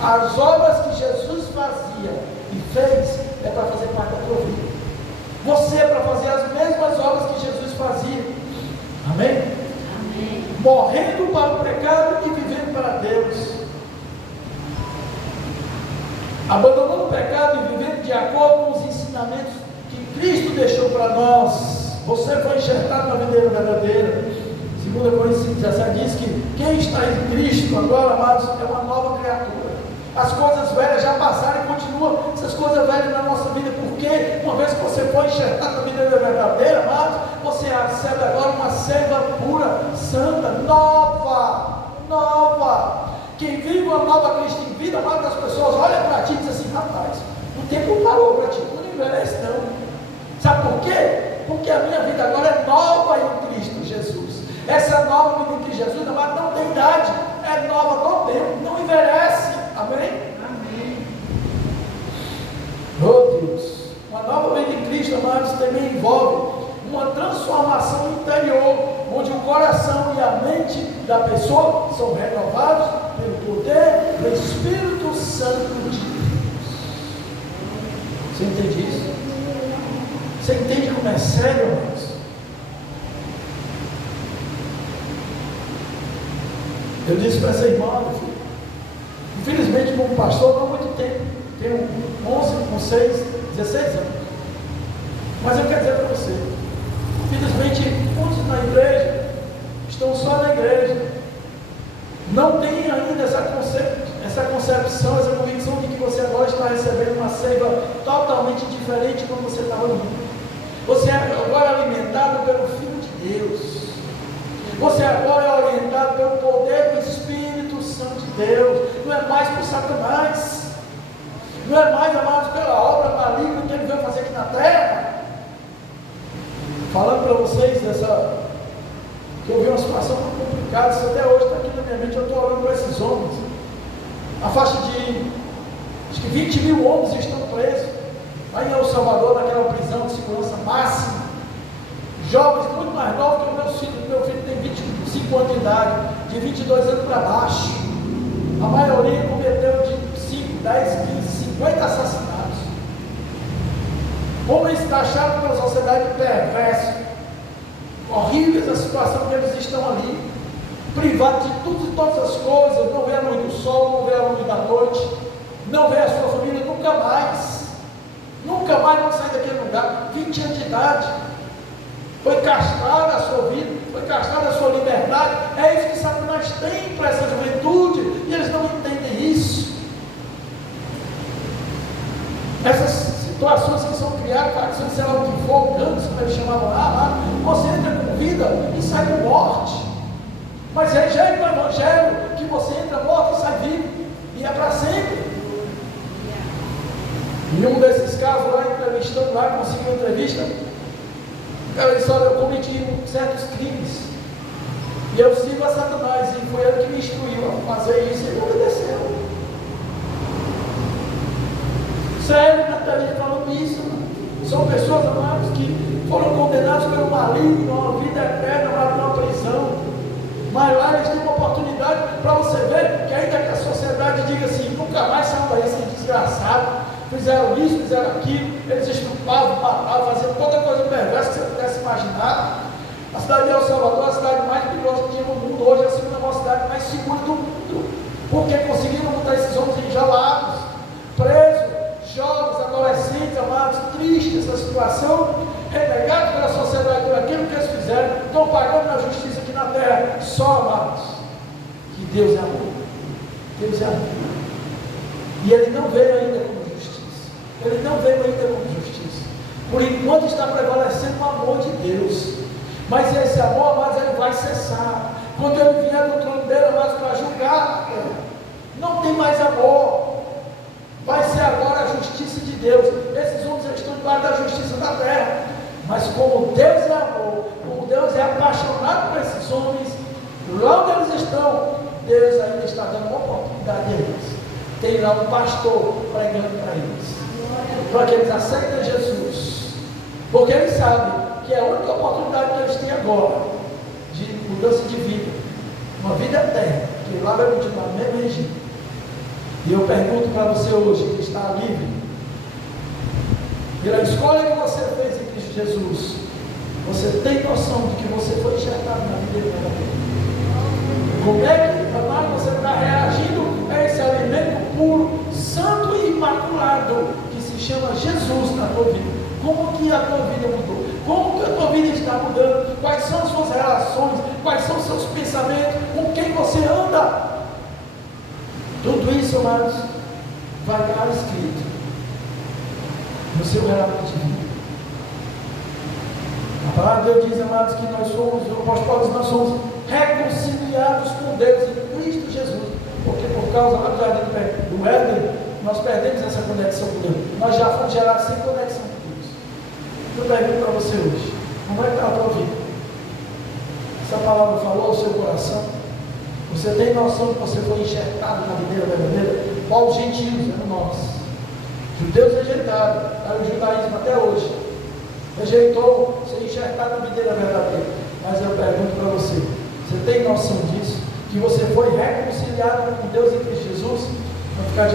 As obras que Jesus fazia e fez é para fazer parte da tua vida. Você é para fazer as mesmas obras que Jesus fazia. Amém? Amém. Morrendo para o pecado e vivendo para Deus. Abandonando o pecado e vivendo de acordo com os ensinamentos que Cristo deixou para nós. Você foi enxertado na videira verdadeira. 2 Coríntios 17 diz que quem está em Cristo agora, amados, é uma nova criatura. As coisas velhas já passaram e continuam essas coisas velhas na nossa vida, porque uma vez que você foi enxertado na videira verdadeira, amados, você recebe agora uma seiva pura, santa, nova. Quem vive uma nova Cristo em vida, amados, as pessoas olham para ti e dizem assim: rapaz, o tempo parou para ti, tu não envelhece não. Sabe por quê? Porque a minha vida agora é nova em Cristo Jesus. Essa nova vida em Cristo Jesus, amado, não tem idade, é nova todo tempo, não envelhece. Amém? Amém. Oh Deus, uma nova vida em Cristo, amados, também envolve uma transformação interior, onde o coração e a mente da pessoa são renovados pelo poder do Espírito Santo de Deus. Você entende isso? Você entende como é sério, amados? Eu disse para essa irmã, meu filho, infelizmente como pastor não há muito tempo, tenho 16 anos, mas eu quero dizer para você, infelizmente muitos na igreja estão só na igreja, não tem ainda essa concepção, essa convicção de que você agora está recebendo uma seiva totalmente diferente quando você estava no mundo. Você é agora alimentado pelo Filho de Deus. Você agora é orientado pelo poder do Espírito Santo de Deus. Não é mais por Satanás. Não é mais, amados, pela obra maligna que ele veio fazer aqui na terra. Falando para vocês que eu vi uma situação muito complicada. Isso até hoje está aqui na minha mente. Eu estou orando para esses homens. A faixa de acho que 20 mil homens estão presos lá em El Salvador, naquela prisão de segurança máxima. Jovens muito mais novos que o meu filho. Meu filho tem 25 anos de idade, de 22 anos para baixo. A maioria cometeu de 5, 10, 15, 50 assassinatos. Homens taxados pela sociedade perversa. Horríveis a situação que eles estão ali, privados de tudo e todas as coisas. Não vê a luz do sol, não vê a luz da noite, não vê a sua família nunca mais vão sair daquele lugar. 20 anos de idade. Foi castrada a sua vida, foi castrada a sua liberdade. É isso que Satanás tem para essa juventude, e eles não entendem isso. Essas situações que são criadas, facções, sei lá o que for, gangues, como eles chamavam lá, você entra com vida e sai com morte. Mas rejeita o Evangelho, que você entra morto e sai vivo, e é para sempre. E um desses casos lá, entrevistando lá, conseguiu uma entrevista. Ela disse: olha, eu cometi certos crimes e eu sigo a Satanás, e foi ele que me instruiu a fazer isso, e ele obedeceu. Sério, Natalia, falando isso, são pessoas, amados, que foram condenadas pelo maligno a uma vida eterna lá numa prisão, mas lá eles têm uma oportunidade para você ver que ainda que a sociedade diga assim: nunca mais saiam daí, esse desgraçado, fizeram isso, fizeram aquilo, eles estupravam, matavam, faziam toda coisa perversa que você pudesse imaginar. A cidade de El Salvador é a cidade mais perigosa que tinha no mundo. Hoje é a segunda maior cidade mais segura do mundo, porque conseguiram botar esses homens enjaulados, presos, jovens, adolescentes, amados, tristes essa situação, renegados pela sociedade por aquilo que eles fizeram, estão pagando na justiça aqui na terra. Só, amados, que Deus é amor. Deus é amor. E Ele não veio ainda como justiça. Ele não veio ainda como justiça. Por enquanto está prevalecendo o amor de Deus. Mas esse amor, amados, ele vai cessar. Quando ele vier no trono dele, amados, para julgar, não tem mais amor. Vai ser agora a justiça de Deus. Esses homens estão debaixo da justiça da terra. Mas como Deus é amor, como Deus é apaixonado por esses homens, lá onde eles estão, Deus ainda está dando uma oportunidade a eles. Tem lá um pastor pregando para eles, para que eles aceitem Jesus, porque eles sabem que é a única oportunidade que eles têm agora de mudança de vida, uma vida eterna, que lá vai continuar no mesmo regime. E eu pergunto para você hoje, que está livre, pela escolha que você fez em Cristo Jesus, você tem noção de que você foi enxertado na videira verdadeira? Como é que, amado, você está reagindo a esse alimento puro, santo e imaculado, que se chama Jesus na tua vida? Como que a tua vida mudou? Como que a tua vida está mudando? Quais são as suas relações? Quais são os seus pensamentos? Com quem você anda? Tudo isso, amados, vai estar escrito no seu relato de vida. A palavra de Deus diz, amados, que nós somos, o apóstolo Paulo diz, nós somos reconciliados com Deus em Cristo Jesus. Porque por causa lá do jardim do Éden, nós perdemos essa conexão com Deus. Nós já fomos gerados sem conexão com Deus. Eu pergunto para você hoje, como é que está a tua vida? Essa palavra falou ao seu coração? Você tem noção que você foi enxertado na videira verdadeira? Qual os gentios? Eram nós. Judeus rejeitados, era o judaísmo até hoje. Rejeitou ser enxertado na videira verdadeira. Mas eu pergunto para você, você tem noção disso? Que você foi reconciliado com Deus em Cristo Jesus? Vamos ficar de